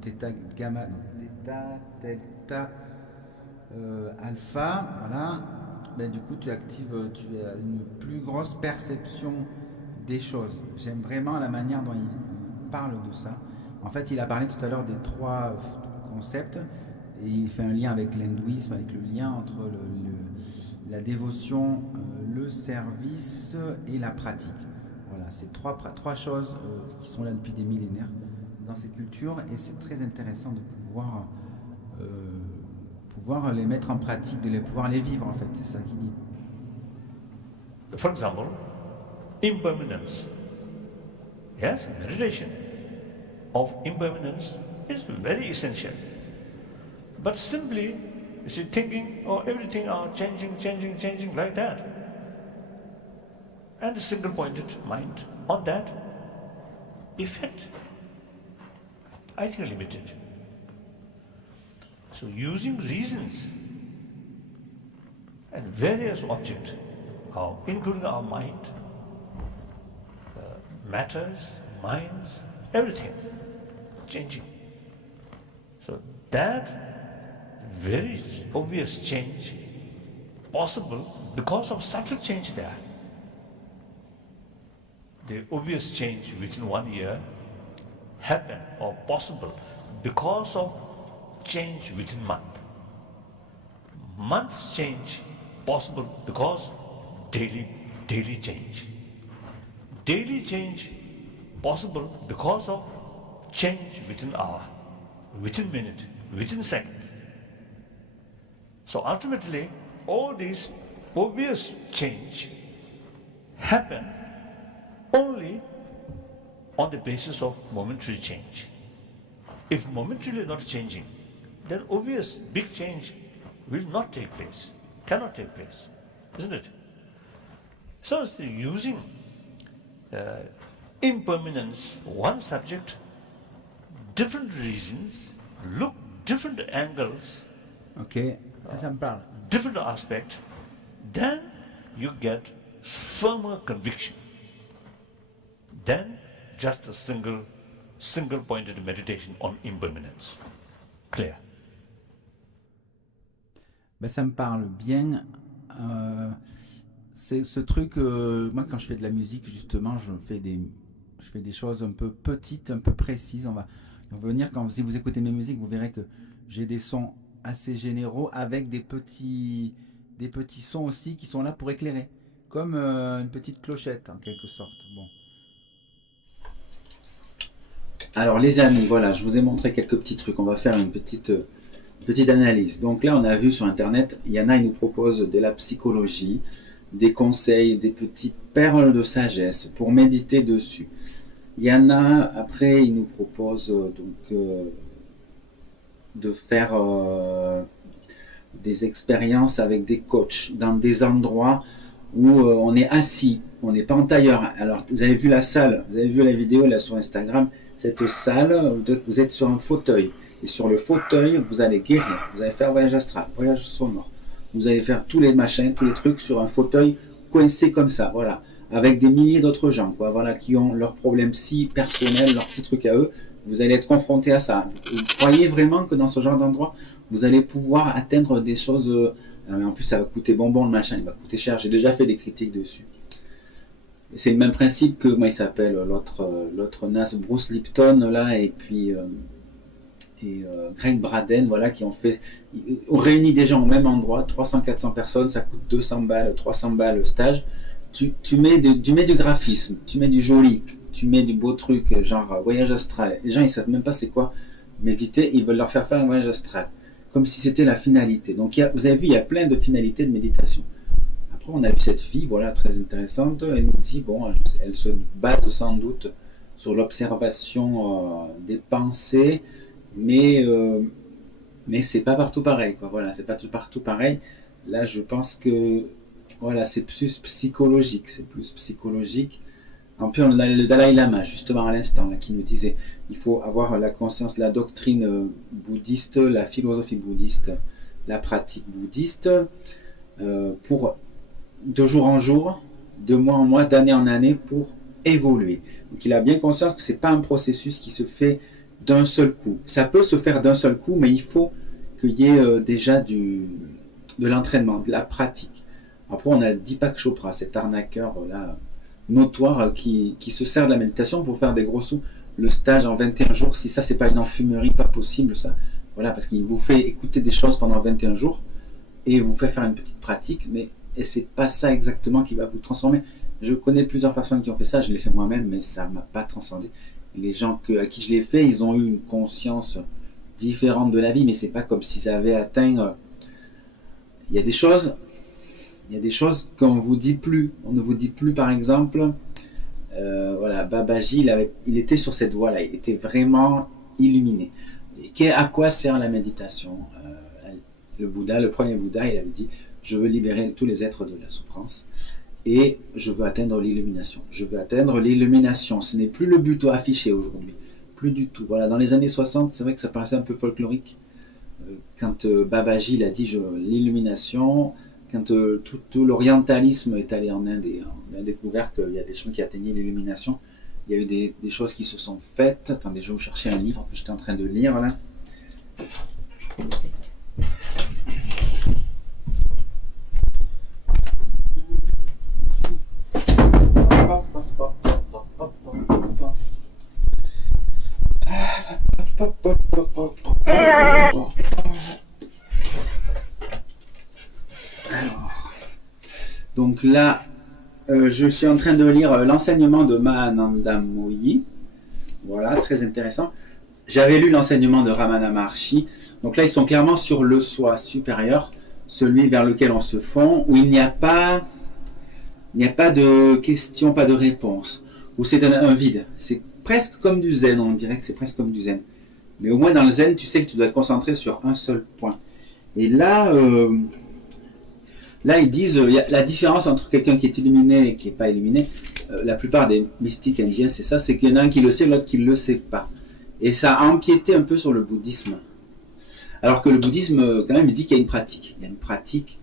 θ, gamma, θ, delta, alpha, voilà, ben, du coup tu as une plus grosse perception des choses. J'aime vraiment la manière dont il parle de ça. En fait, il a parlé tout à l'heure des 3 concepts et il fait un lien avec l'hindouisme, avec le lien entre la dévotion, le service et la pratique. Voilà, c'est trois choses qui sont là depuis des millénaires dans ces cultures et c'est très intéressant de pouvoir les mettre en pratique, de pouvoir les vivre en fait, c'est ça qu'il dit. For example, impermanence. Yes, meditation of impermanence is very essential. But simply, you see, thinking, everything are changing like that. And a single-pointed mind on that, effect, I think, limited. So using reasons and various objects, including our mind, matters, minds, everything changing. So that very obvious change possible because of subtle change there. The obvious change within 1 year happen or possible because of change within month. Months change possible because daily change. Daily change possible because of change within hour, within minute, within second. So ultimately, all these obvious change happen only on the basis of momentary change. If momentarily not changing, then obvious big change will not take place, cannot take place, isn't it? So it's using impermanence, one subject, different reasons, look different angles, Ok, ça me parle. different aspect, then you get firmer conviction than just a single pointed meditation on impermanence. Clear? Ben, ça me parle bien. C'est ce truc, moi quand je fais de la musique justement, je fais des choses un peu petites, un peu précises. On va venir, si vous écoutez mes musiques, vous verrez que j'ai des sons assez généraux avec des petits sons aussi qui sont là pour éclairer, comme une petite clochette en quelque sorte. Bon. Alors les amis, voilà, je vous ai montré quelques petits trucs. On va faire une petite analyse. Donc là, on a vu sur internet, Yana, il nous propose de la psychologie, des conseils, des petites perles de sagesse pour méditer dessus. Yana, après, il nous propose de faire des expériences avec des coachs dans des endroits où on est assis, on n'est pas en tailleur. Alors, vous avez vu la salle, vous avez vu la vidéo là sur Instagram, cette salle, vous êtes sur un fauteuil. Et sur le fauteuil, vous allez guérir, vous allez faire voyage astral, voyage sonore. Vous allez faire tous les machins, tous les trucs sur un fauteuil coincé comme ça, voilà. Avec des milliers d'autres gens, quoi, voilà, qui ont leurs problèmes si personnels, leurs petits trucs à eux. Vous allez être confronté à ça. Vous croyez vraiment que dans ce genre d'endroit, vous allez pouvoir atteindre des choses... en plus, ça va coûter bonbon, le machin, il va coûter cher. J'ai déjà fait des critiques dessus. C'est le même principe que, moi, il s'appelle l'autre Nas, Bruce Lipton, là, et puis... Greg Braden, voilà, qui ont fait, on réunit des gens au même endroit, 300-400 personnes, ça coûte 200 balles, 300 balles le stage. Tu mets du graphisme, tu mets du joli, tu mets du beau truc, genre voyage astral. Les gens ils savent même pas c'est quoi méditer, ils veulent leur faire un voyage astral, comme si c'était la finalité. Donc vous avez vu, il y a plein de finalités de méditation. Après on a eu cette fille, voilà, très intéressante, elle nous dit, bon, elle se base sans doute sur l'observation des pensées, mais c'est pas partout pareil, quoi. Voilà, c'est pas partout pareil. Là, je pense que voilà, c'est plus psychologique, En plus, on a le Dalai Lama, justement à l'instant, qui nous disait, il faut avoir la conscience de la doctrine bouddhiste, la philosophie bouddhiste, la pratique bouddhiste, pour de jour en jour, de mois en mois, d'année en année, pour évoluer. Donc, il a bien conscience que c'est pas un processus qui se fait d'un seul coup. Ça peut se faire d'un seul coup, mais il faut qu'il y ait déjà de l'entraînement, de la pratique. Après, on a Deepak Chopra, cet arnaqueur là, notoire qui se sert de la méditation pour faire des gros sous. Le stage en 21 jours, si ça, c'est pas une enfumerie, pas possible ça. Voilà, parce qu'il vous fait écouter des choses pendant 21 jours et vous fait faire une petite pratique, et c'est pas ça exactement qui va vous transformer. Je connais plusieurs personnes qui ont fait ça, je l'ai fait moi-même, mais ça m'a pas transcendé. Les gens à qui je l'ai fait, ils ont eu une conscience différente de la vie, mais c'est pas comme s'ils avaient atteint. Il y a des choses qu'on vous dit plus. On ne vous dit plus, par exemple, voilà, Babaji, il était sur cette voie-là, il était vraiment illuminé. Et à quoi sert la méditation? Le Bouddha, le premier Bouddha, il avait dit, je veux libérer tous les êtres de la souffrance. Et je veux atteindre l'illumination. Je veux atteindre l'illumination. Ce n'est plus le but affiché aujourd'hui. Plus du tout. Voilà, dans les années 60, c'est vrai que ça paraissait un peu folklorique. Quand Babaji il a dit l'illumination, quand tout l'orientalisme est allé en Inde et on a découvert qu'il y a des gens qui atteignaient l'illumination, il y a eu des choses qui se sont faites. Attendez, je vais vous chercher un livre que j'étais en train de lire là. Donc là, je suis en train de lire l'enseignement de Mahananda Moyi. Voilà, très intéressant. J'avais lu l'enseignement de Ramana Maharshi. Donc là, ils sont clairement sur le soi supérieur, celui vers lequel on se fond, où il n'y a pas de questions, pas de réponses, où c'est un vide. C'est presque comme du zen, on dirait que c'est presque comme du zen. Mais au moins dans le zen, tu sais que tu dois te concentrer sur un seul point. Et là, ils disent, il y a la différence entre quelqu'un qui est illuminé et qui n'est pas illuminé. La plupart des mystiques indiens, c'est ça, c'est qu'il y en a un qui le sait, l'autre qui ne le sait pas. Et ça a empiété un peu sur le bouddhisme. Alors que le bouddhisme, quand même, il dit qu'il y a une pratique. Il y a une pratique.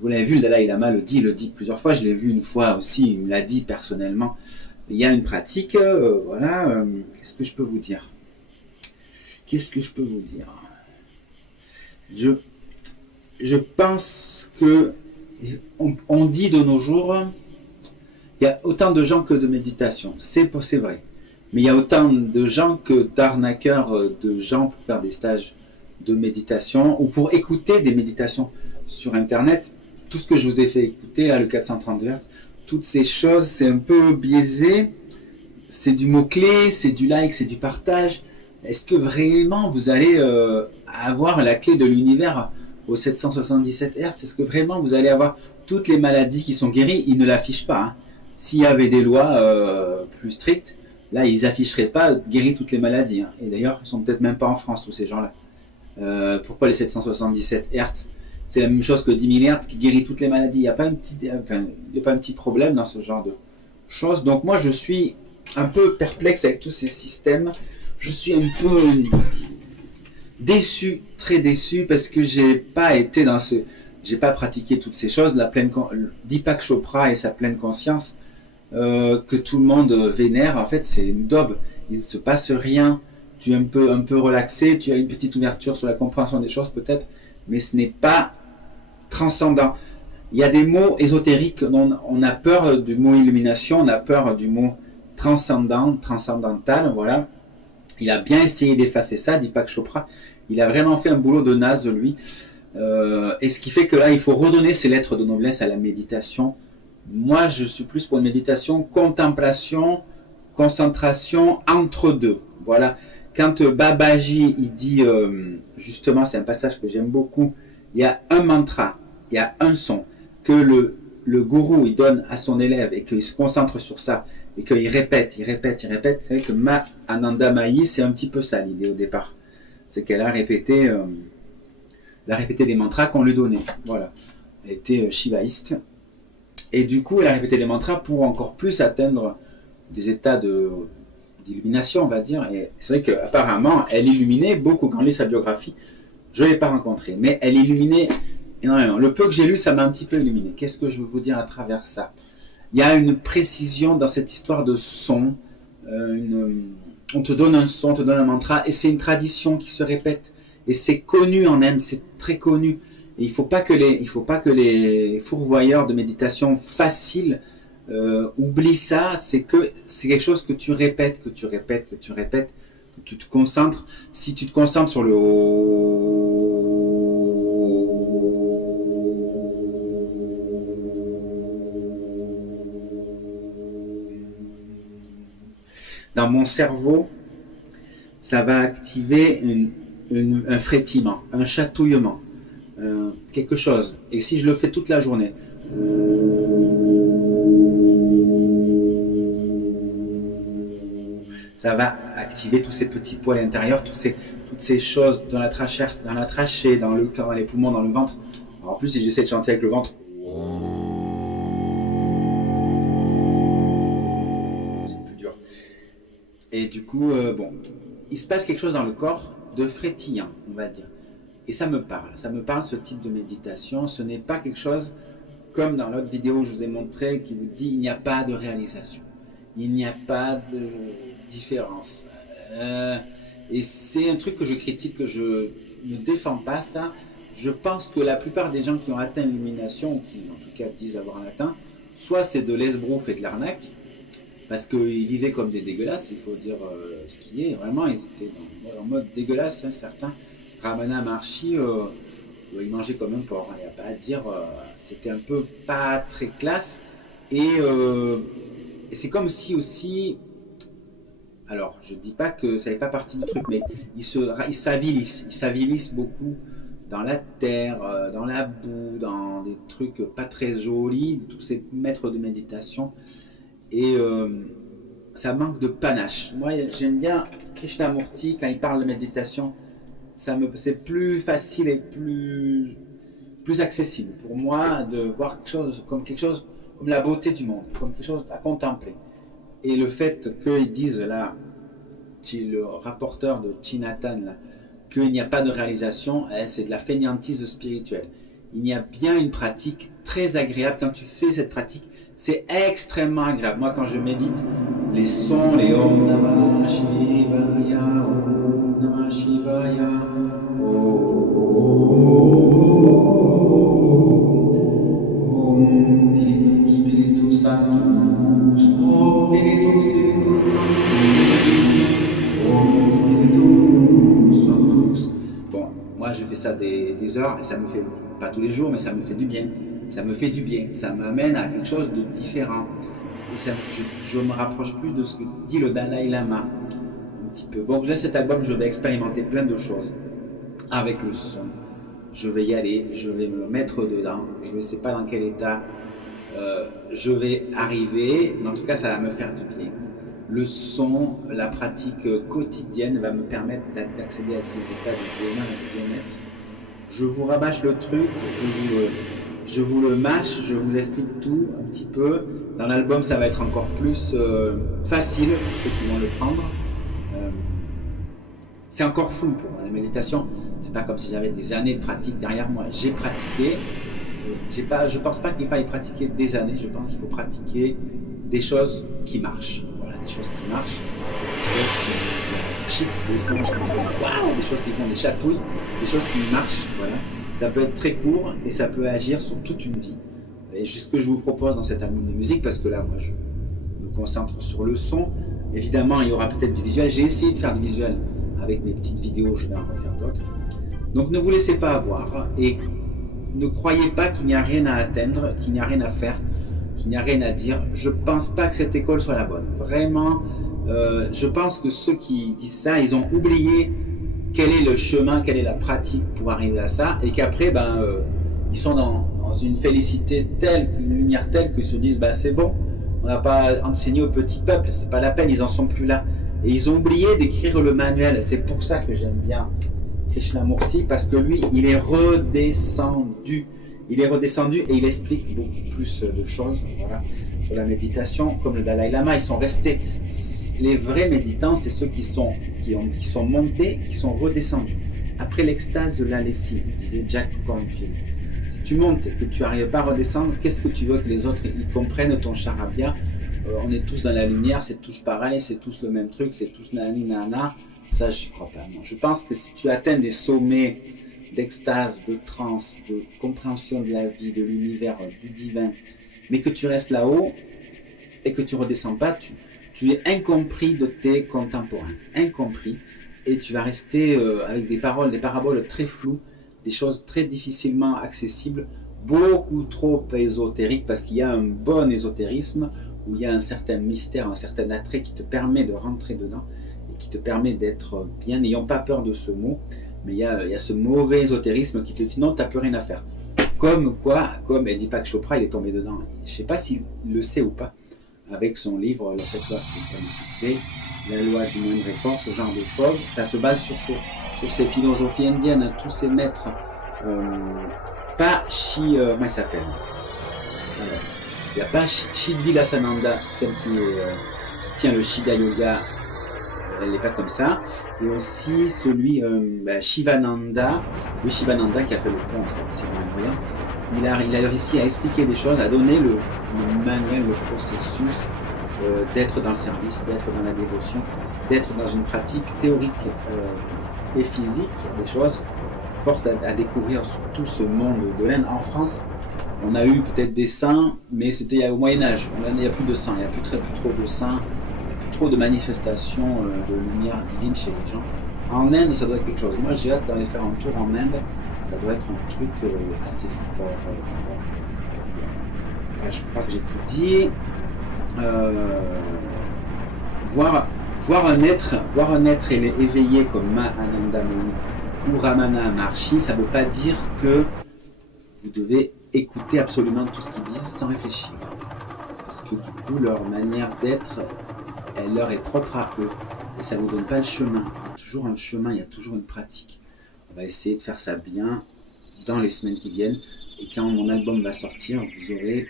Vous l'avez vu, le Dalai Lama le dit plusieurs fois. Je l'ai vu une fois aussi, il me l'a dit personnellement. Il y a une pratique, voilà. Qu'est-ce que je peux vous dire? Je pense que on dit de nos jours, il y a autant de gens que de méditation. C'est vrai. Mais il y a autant de gens que d'arnaqueurs de gens pour faire des stages de méditation ou pour écouter des méditations sur Internet. Tout ce que je vous ai fait écouter, là, le 432 Hz, toutes ces choses, c'est un peu biaisé. C'est du mot-clé, c'est du like, c'est du partage. Est-ce que vraiment vous allez avoir la clé de l'univers aux 777 Hz? Est-ce que vraiment vous allez avoir toutes les maladies qui sont guéries? Ils ne l'affichent pas. Hein. S'il y avait des lois plus strictes, là, ils afficheraient pas guérir toutes les maladies. Hein. Et d'ailleurs, ils sont peut-être même pas en France, tous ces gens-là. Pourquoi les 777 Hz? C'est la même chose que 10 000 Hz qui guérit toutes les maladies. Il n'y a pas un petit problème dans ce genre de choses. Donc moi, je suis un peu perplexe avec tous ces systèmes. Je suis un peu déçu, très déçu, parce que j'ai pas pratiqué toutes ces choses. Deepak Chopra et sa pleine conscience, que tout le monde vénère, en fait, c'est une daube. Il ne se passe rien. Tu es un peu relaxé, tu as une petite ouverture sur la compréhension des choses peut-être, mais ce n'est pas transcendant. Il y a des mots ésotériques, on a peur du mot illumination, on a peur du mot transcendantal, voilà. Il a bien essayé d'effacer ça, Deepak Chopra. Il a vraiment fait un boulot de naze, lui. Et ce qui fait que là, il faut redonner ses lettres de noblesse à la méditation. Moi, je suis plus pour une méditation, contemplation, concentration, entre deux. Voilà. Quand Babaji, il dit, justement, c'est un passage que j'aime beaucoup, il y a un mantra, il y a un son, que le gourou, il donne à son élève et qu'il se concentre sur ça, et qu'il répète. C'est vrai que Mahananda Mayi, c'est un petit peu ça l'idée au départ. C'est qu'elle a répété des mantras qu'on lui donnait. Voilà. Elle était shivaïste. Et du coup, elle a répété des mantras pour encore plus atteindre des états d'illumination, on va dire. Et c'est vrai qu'apparemment, elle illuminait beaucoup. Quand on lit sa biographie, je ne l'ai pas rencontrée, mais elle illuminait énormément. Le peu que j'ai lu, ça m'a un petit peu illuminé. Qu'est-ce que je veux vous dire à travers ça? Il y a une précision dans cette histoire de son. On te donne un son, on te donne un mantra, et c'est une tradition qui se répète. Et c'est connu en Inde, c'est très connu. Et il ne faut pas que les fourvoyeurs de méditation facile oublient ça. C'est quelque chose que tu répètes, que tu te concentres. Si tu te concentres sur le dans mon cerveau, ça va activer un frétillement, un chatouillement, quelque chose. Et si je le fais toute la journée, ça va activer tous ces petits poils intérieurs, toutes ces choses dans la trachée, dans le cœur, dans les poumons, dans le ventre. Alors en plus, si j'essaie de chanter avec le ventre, c'est plus dur. Et du coup, il se passe quelque chose dans le corps de frétillant, on va dire. Et ça me parle ce type de méditation. Ce n'est pas quelque chose comme dans l'autre vidéo où je vous ai montré qui vous dit il n'y a pas de réalisation, il n'y a pas de différence. Et c'est un truc que je critique, que je ne défends pas ça. Je pense que la plupart des gens qui ont atteint l'illumination, ou qui en tout cas disent avoir atteint, soit c'est de l'esbrouf et de l'arnaque, parce qu'ils vivaient comme des dégueulasses, il faut dire ce qui est, vraiment, ils étaient en mode dégueulasse, hein, certains. Ramana Maharshi, il mangeait comme un porc, il n'y a pas à dire, c'était un peu pas très classe, et c'est comme si aussi, alors je dis pas que ça n'est pas partie du truc, mais il s'avilisse beaucoup dans la terre, dans la boue, dans des trucs pas très jolis, tous ces maîtres de méditation, et ça manque de panache. Moi j'aime bien Krishnamurti quand il parle de méditation, c'est plus facile et plus accessible pour moi de voir quelque chose comme la beauté du monde, comme quelque chose à contempler. Et le fait qu'ils disent là, le rapporteur de Chinatan, qu'il n'y a pas de réalisation, c'est de la fainéantise spirituelle. Il y a bien une pratique très agréable. Quand tu fais cette pratique, c'est extrêmement agréable. Moi, quand je médite, les sons, les Om Namah Shivaya, Om Namah Shivaya, Om Spiritus, Spiritus Sanctus, Om Spiritus, Spiritus Sanctus, Om Spiritus Sanctus. Bon, moi je fais ça des heures et ça me fait, pas tous les jours, mais ça me fait du bien. Ça me fait du bien, ça m'amène à quelque chose de différent. Et ça, je me rapproche plus de ce que dit le Dalai Lama. Un petit peu. Bon, là, cet album, je vais expérimenter plein de choses avec le son. Je vais y aller, je vais me mettre dedans. Je ne sais pas dans quel état je vais arriver, mais en tout cas, ça va me faire du bien. Le son, la pratique quotidienne va me permettre d'accéder à ces états de bonheur et de bien-être. Je vous rabâche le truc, je vous le mâche, je vous explique tout un petit peu. Dans l'album, ça va être encore plus facile pour ceux qui vont le prendre. C'est encore flou pour moi, la méditation. C'est pas comme si j'avais des années de pratique derrière moi. J'ai pratiqué. Je pense pas qu'il faille pratiquer des années. Je pense qu'il faut pratiquer des choses qui marchent. Voilà, des choses qui marchent, des choses qui cheat, des choses qui font waouh, des choses qui font des chatouilles, des choses qui marchent. Voilà. Ça peut être très court et ça peut agir sur toute une vie. Et c'est ce que je vous propose dans cet album de musique, parce que là, moi, je me concentre sur le son. Évidemment, il y aura peut-être du visuel. J'ai essayé de faire du visuel avec mes petites vidéos, je vais en refaire d'autres. Donc ne vous laissez pas avoir et ne croyez pas qu'il n'y a rien à atteindre, qu'il n'y a rien à faire, qu'il n'y a rien à dire. Je pense pas que cette école soit la bonne. Vraiment, je pense que ceux qui disent ça, ils ont oublié quel est le chemin, quelle est la pratique pour arriver à ça, et qu'après, ils sont dans une félicité telle, une lumière telle qu'ils se disent, c'est bon, on n'a pas enseigné au petit peuple, c'est pas la peine, ils en sont plus là. Et ils ont oublié d'écrire le manuel. C'est pour ça que j'aime bien Krishnamurti, parce que lui, il est redescendu. Il est redescendu et il explique beaucoup plus de choses, voilà, sur la méditation, comme le Dalai Lama. Ils sont restés. Les vrais méditants, c'est ceux qui sont montés, qui sont redescendus. Après l'extase de la lessive, disait Jack Cornfield. Si tu montes et que tu n'arrives pas à redescendre, qu'est-ce que tu veux que les autres ils comprennent ton charabia? On est tous dans la lumière, c'est tous pareil, c'est tous le même truc, c'est tous nani nana. Ça, je crois pas. Non. Je pense que si tu atteins des sommets d'extase, de transe, de compréhension de la vie, de l'univers, du divin, mais que tu restes là-haut et que tu redescends pas, tu es incompris de tes contemporains, incompris, et tu vas rester avec des paraboles très floues, des choses très difficilement accessibles, beaucoup trop ésotériques, parce qu'il y a un bon ésotérisme où il y a un certain mystère, un certain attrait qui te permet de rentrer dedans et qui te permet d'être bien. N'ayons pas peur de ce mot, mais il y a ce mauvais ésotérisme qui te dit non, tu n'as plus rien à faire. Comme Deepak Chopra, il est tombé dedans. Je ne sais pas s'il le sait ou pas, avec son livre La 7 lois spirituelles du succès, la loi du moindre effort, ce genre de choses. Ça se base sur ces philosophies indiennes, tous ces maîtres. Comment il s'appelle? Il n'y a pas Shidvilasananda, celle qui tient le Shida Yoga, elle n'est pas comme ça. Et aussi celui Shivananda, le Shivananda qui a fait le pont entre Occident et Orient. Il a réussi à expliquer des choses, à donner le manuel, le processus d'être dans le service, d'être dans la dévotion, d'être dans une pratique théorique et physique. Il y a des choses fortes à découvrir sur tout ce monde de l'Inde. En France, on a eu peut-être des saints, mais c'était au Moyen-Âge. Il n'y a plus de saints, il n'y a plus trop de saints, il n'y a plus trop de manifestations de lumière divine chez les gens. En Inde, ça doit être quelque chose. Moi, j'ai hâte d'aller faire un tour en Inde Ça doit être un truc assez fort. Je crois que j'ai tout dit. Voir un être éveillé comme Mahananda Muni ou Ramana Maharshi, ça ne veut pas dire que vous devez écouter absolument tout ce qu'ils disent sans réfléchir. Parce que du coup, leur manière d'être, elle leur est propre à eux. Et ça ne vous donne pas le chemin. Il y a toujours un chemin, il y a toujours une pratique. On va essayer de faire ça bien dans les semaines qui viennent. Et quand mon album va sortir, vous aurez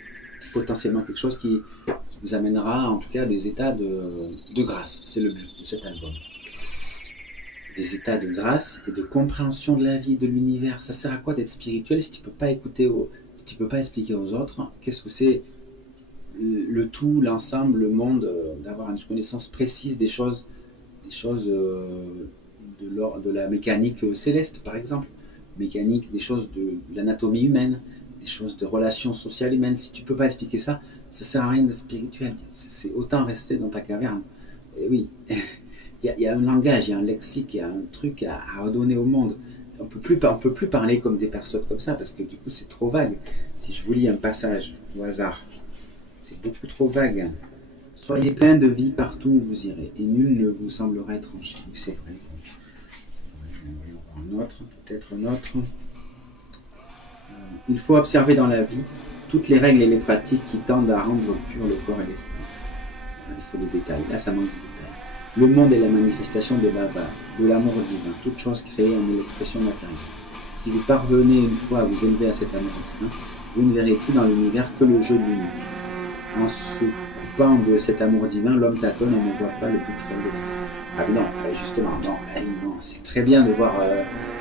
potentiellement quelque chose qui vous amènera en tout cas à des états de grâce. C'est le but de cet album. Des états de grâce et de compréhension de la vie, de l'univers. Ça sert à quoi d'être spirituel si tu ne peux pas écouter, si tu ne peux pas expliquer aux autres qu'est-ce que c'est le tout, l'ensemble, le monde, d'avoir une connaissance précise des choses de la mécanique céleste par exemple, mécanique des choses de l'anatomie humaine, des choses de relations sociales humaines. Si tu peux pas expliquer ça, ça sert à rien d'être spirituel. C'est autant rester dans ta caverne. Et oui, il y a un langage, il y a un lexique, il y a un truc à redonner au monde. On peut plus parler comme des personnes comme ça parce que du coup c'est trop vague. Si je vous lis un passage au hasard, c'est beaucoup trop vague. Soyez plein de vie partout où vous irez et nul ne vous semblera étranger. C'est vrai. Un autre, peut-être un autre. Il faut observer dans la vie toutes les règles et les pratiques qui tendent à rendre pur le corps et l'esprit. Il faut des détails. Là, ça manque de détails. Le monde est la manifestation de Baba, de l'amour divin. Toute chose créée en est l'expression matérielle. Si vous parvenez une fois à vous élever à cet amour divin, vous ne verrez plus dans l'univers que le jeu de l'univers. En se coupant de cet amour divin, l'homme tâtonne et ne voit pas le but réel de l'être. Ah mais non, justement, non, c'est très bien de voir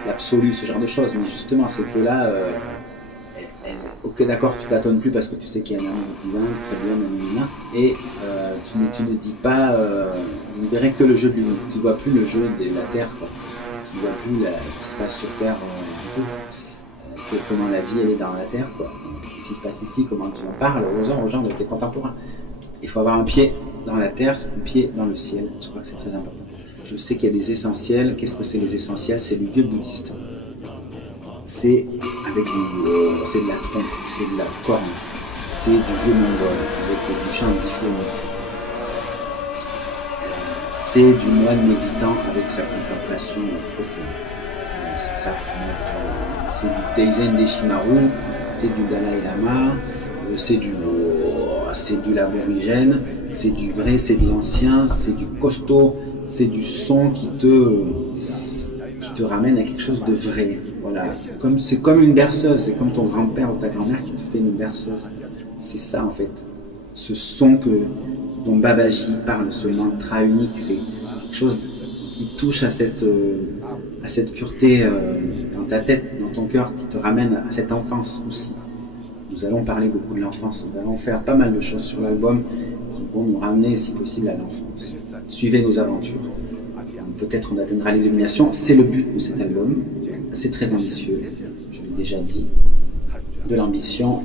l'absolu, ce genre de choses, mais justement, c'est que là, ok, d'accord, tu tâtonnes plus parce que tu sais qu'il y a un amour divin, très bien, et tu ne dis pas, vous ne verrez que le jeu de l'univers, tu ne vois plus le jeu de la Terre, quoi. Tu ne vois plus ce qui se passe sur Terre du tout. Comment la vie elle est dans la terre, quoi. Ce qui se passe ici, comment tu en parles aux gens de tes contemporains. Il faut avoir un pied dans la terre, un pied dans le ciel. Je crois que c'est très important. Je sais qu'il y a des essentiels. Qu'est-ce que c'est les essentiels? C'est du vieux bouddhiste. C'est avec c'est de la trompe, c'est de la corne, c'est du vieux mongol avec du chant diphonique. C'est du moine méditant avec sa contemplation profonde. C'est ça. C'est du Taizen Deshimaru, c'est du Dalai Lama, c'est du l'aborigène, c'est du vrai, c'est de l'ancien, c'est du costaud, c'est du son qui te ramène à quelque chose de vrai. Voilà, c'est comme une berceuse, c'est comme ton grand-père ou ta grand-mère qui te fait une berceuse. C'est ça en fait, ce son dont Babaji parle, ce mantra unique, c'est quelque chose qui touche à cette pureté dans ta tête, dans ton cœur, qui te ramène à cette enfance aussi. Nous allons parler beaucoup de l'enfance, nous allons faire pas mal de choses sur l'album qui vont nous ramener, si possible, à l'enfance. Suivez nos aventures. Peut-être on atteindra l'illumination, c'est le but de cet album. C'est très ambitieux, je l'ai déjà dit. De l'ambition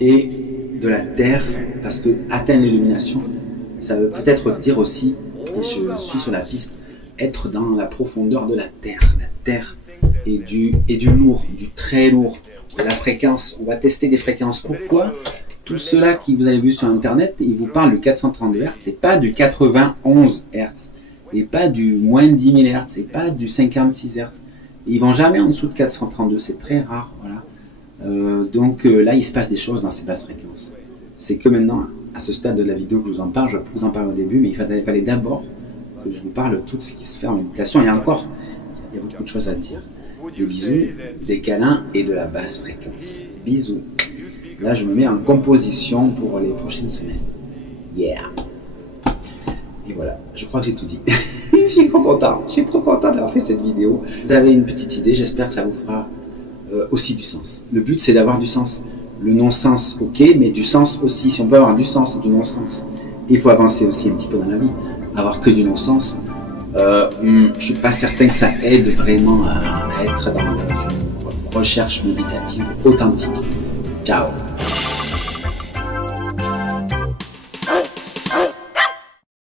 et de la terre, parce que atteindre l'illumination, ça veut peut-être dire aussi, et je suis sur la piste, être dans la profondeur de la terre et du lourd, du très lourd, de la fréquence. On va tester des fréquences. Pourquoi? Tout cela que vous avez vu sur internet, ils vous parlent du 432 Hz, et pas du 91 Hz, et pas du moins 10 000 Hz, et pas du 56 Hz. Ils vont jamais en dessous de 432, c'est très rare, voilà. Donc là, il se passe des choses dans ces basses fréquences. C'est que maintenant, à ce stade de la vidéo que je vous en parle, je vous en parle au début, mais il fallait d'abord que je vous parle de tout ce qui se fait en méditation. Et encore, il y a beaucoup de choses à dire. Des bisous, des câlins et de la basse fréquence. Bisous. Là, je me mets en composition pour les prochaines semaines. Yeah. Et voilà, je crois que j'ai tout dit. Je suis trop content d'avoir fait cette vidéo. Vous avez une petite idée, j'espère que ça vous fera aussi du sens. Le but, c'est d'avoir du sens. Le non-sens, ok, mais du sens aussi. Si on peut avoir du sens et du non-sens, il faut avancer aussi un petit peu dans la vie. Avoir que du non-sens, je suis pas certain que ça aide vraiment à être dans une recherche méditative authentique. Ciao.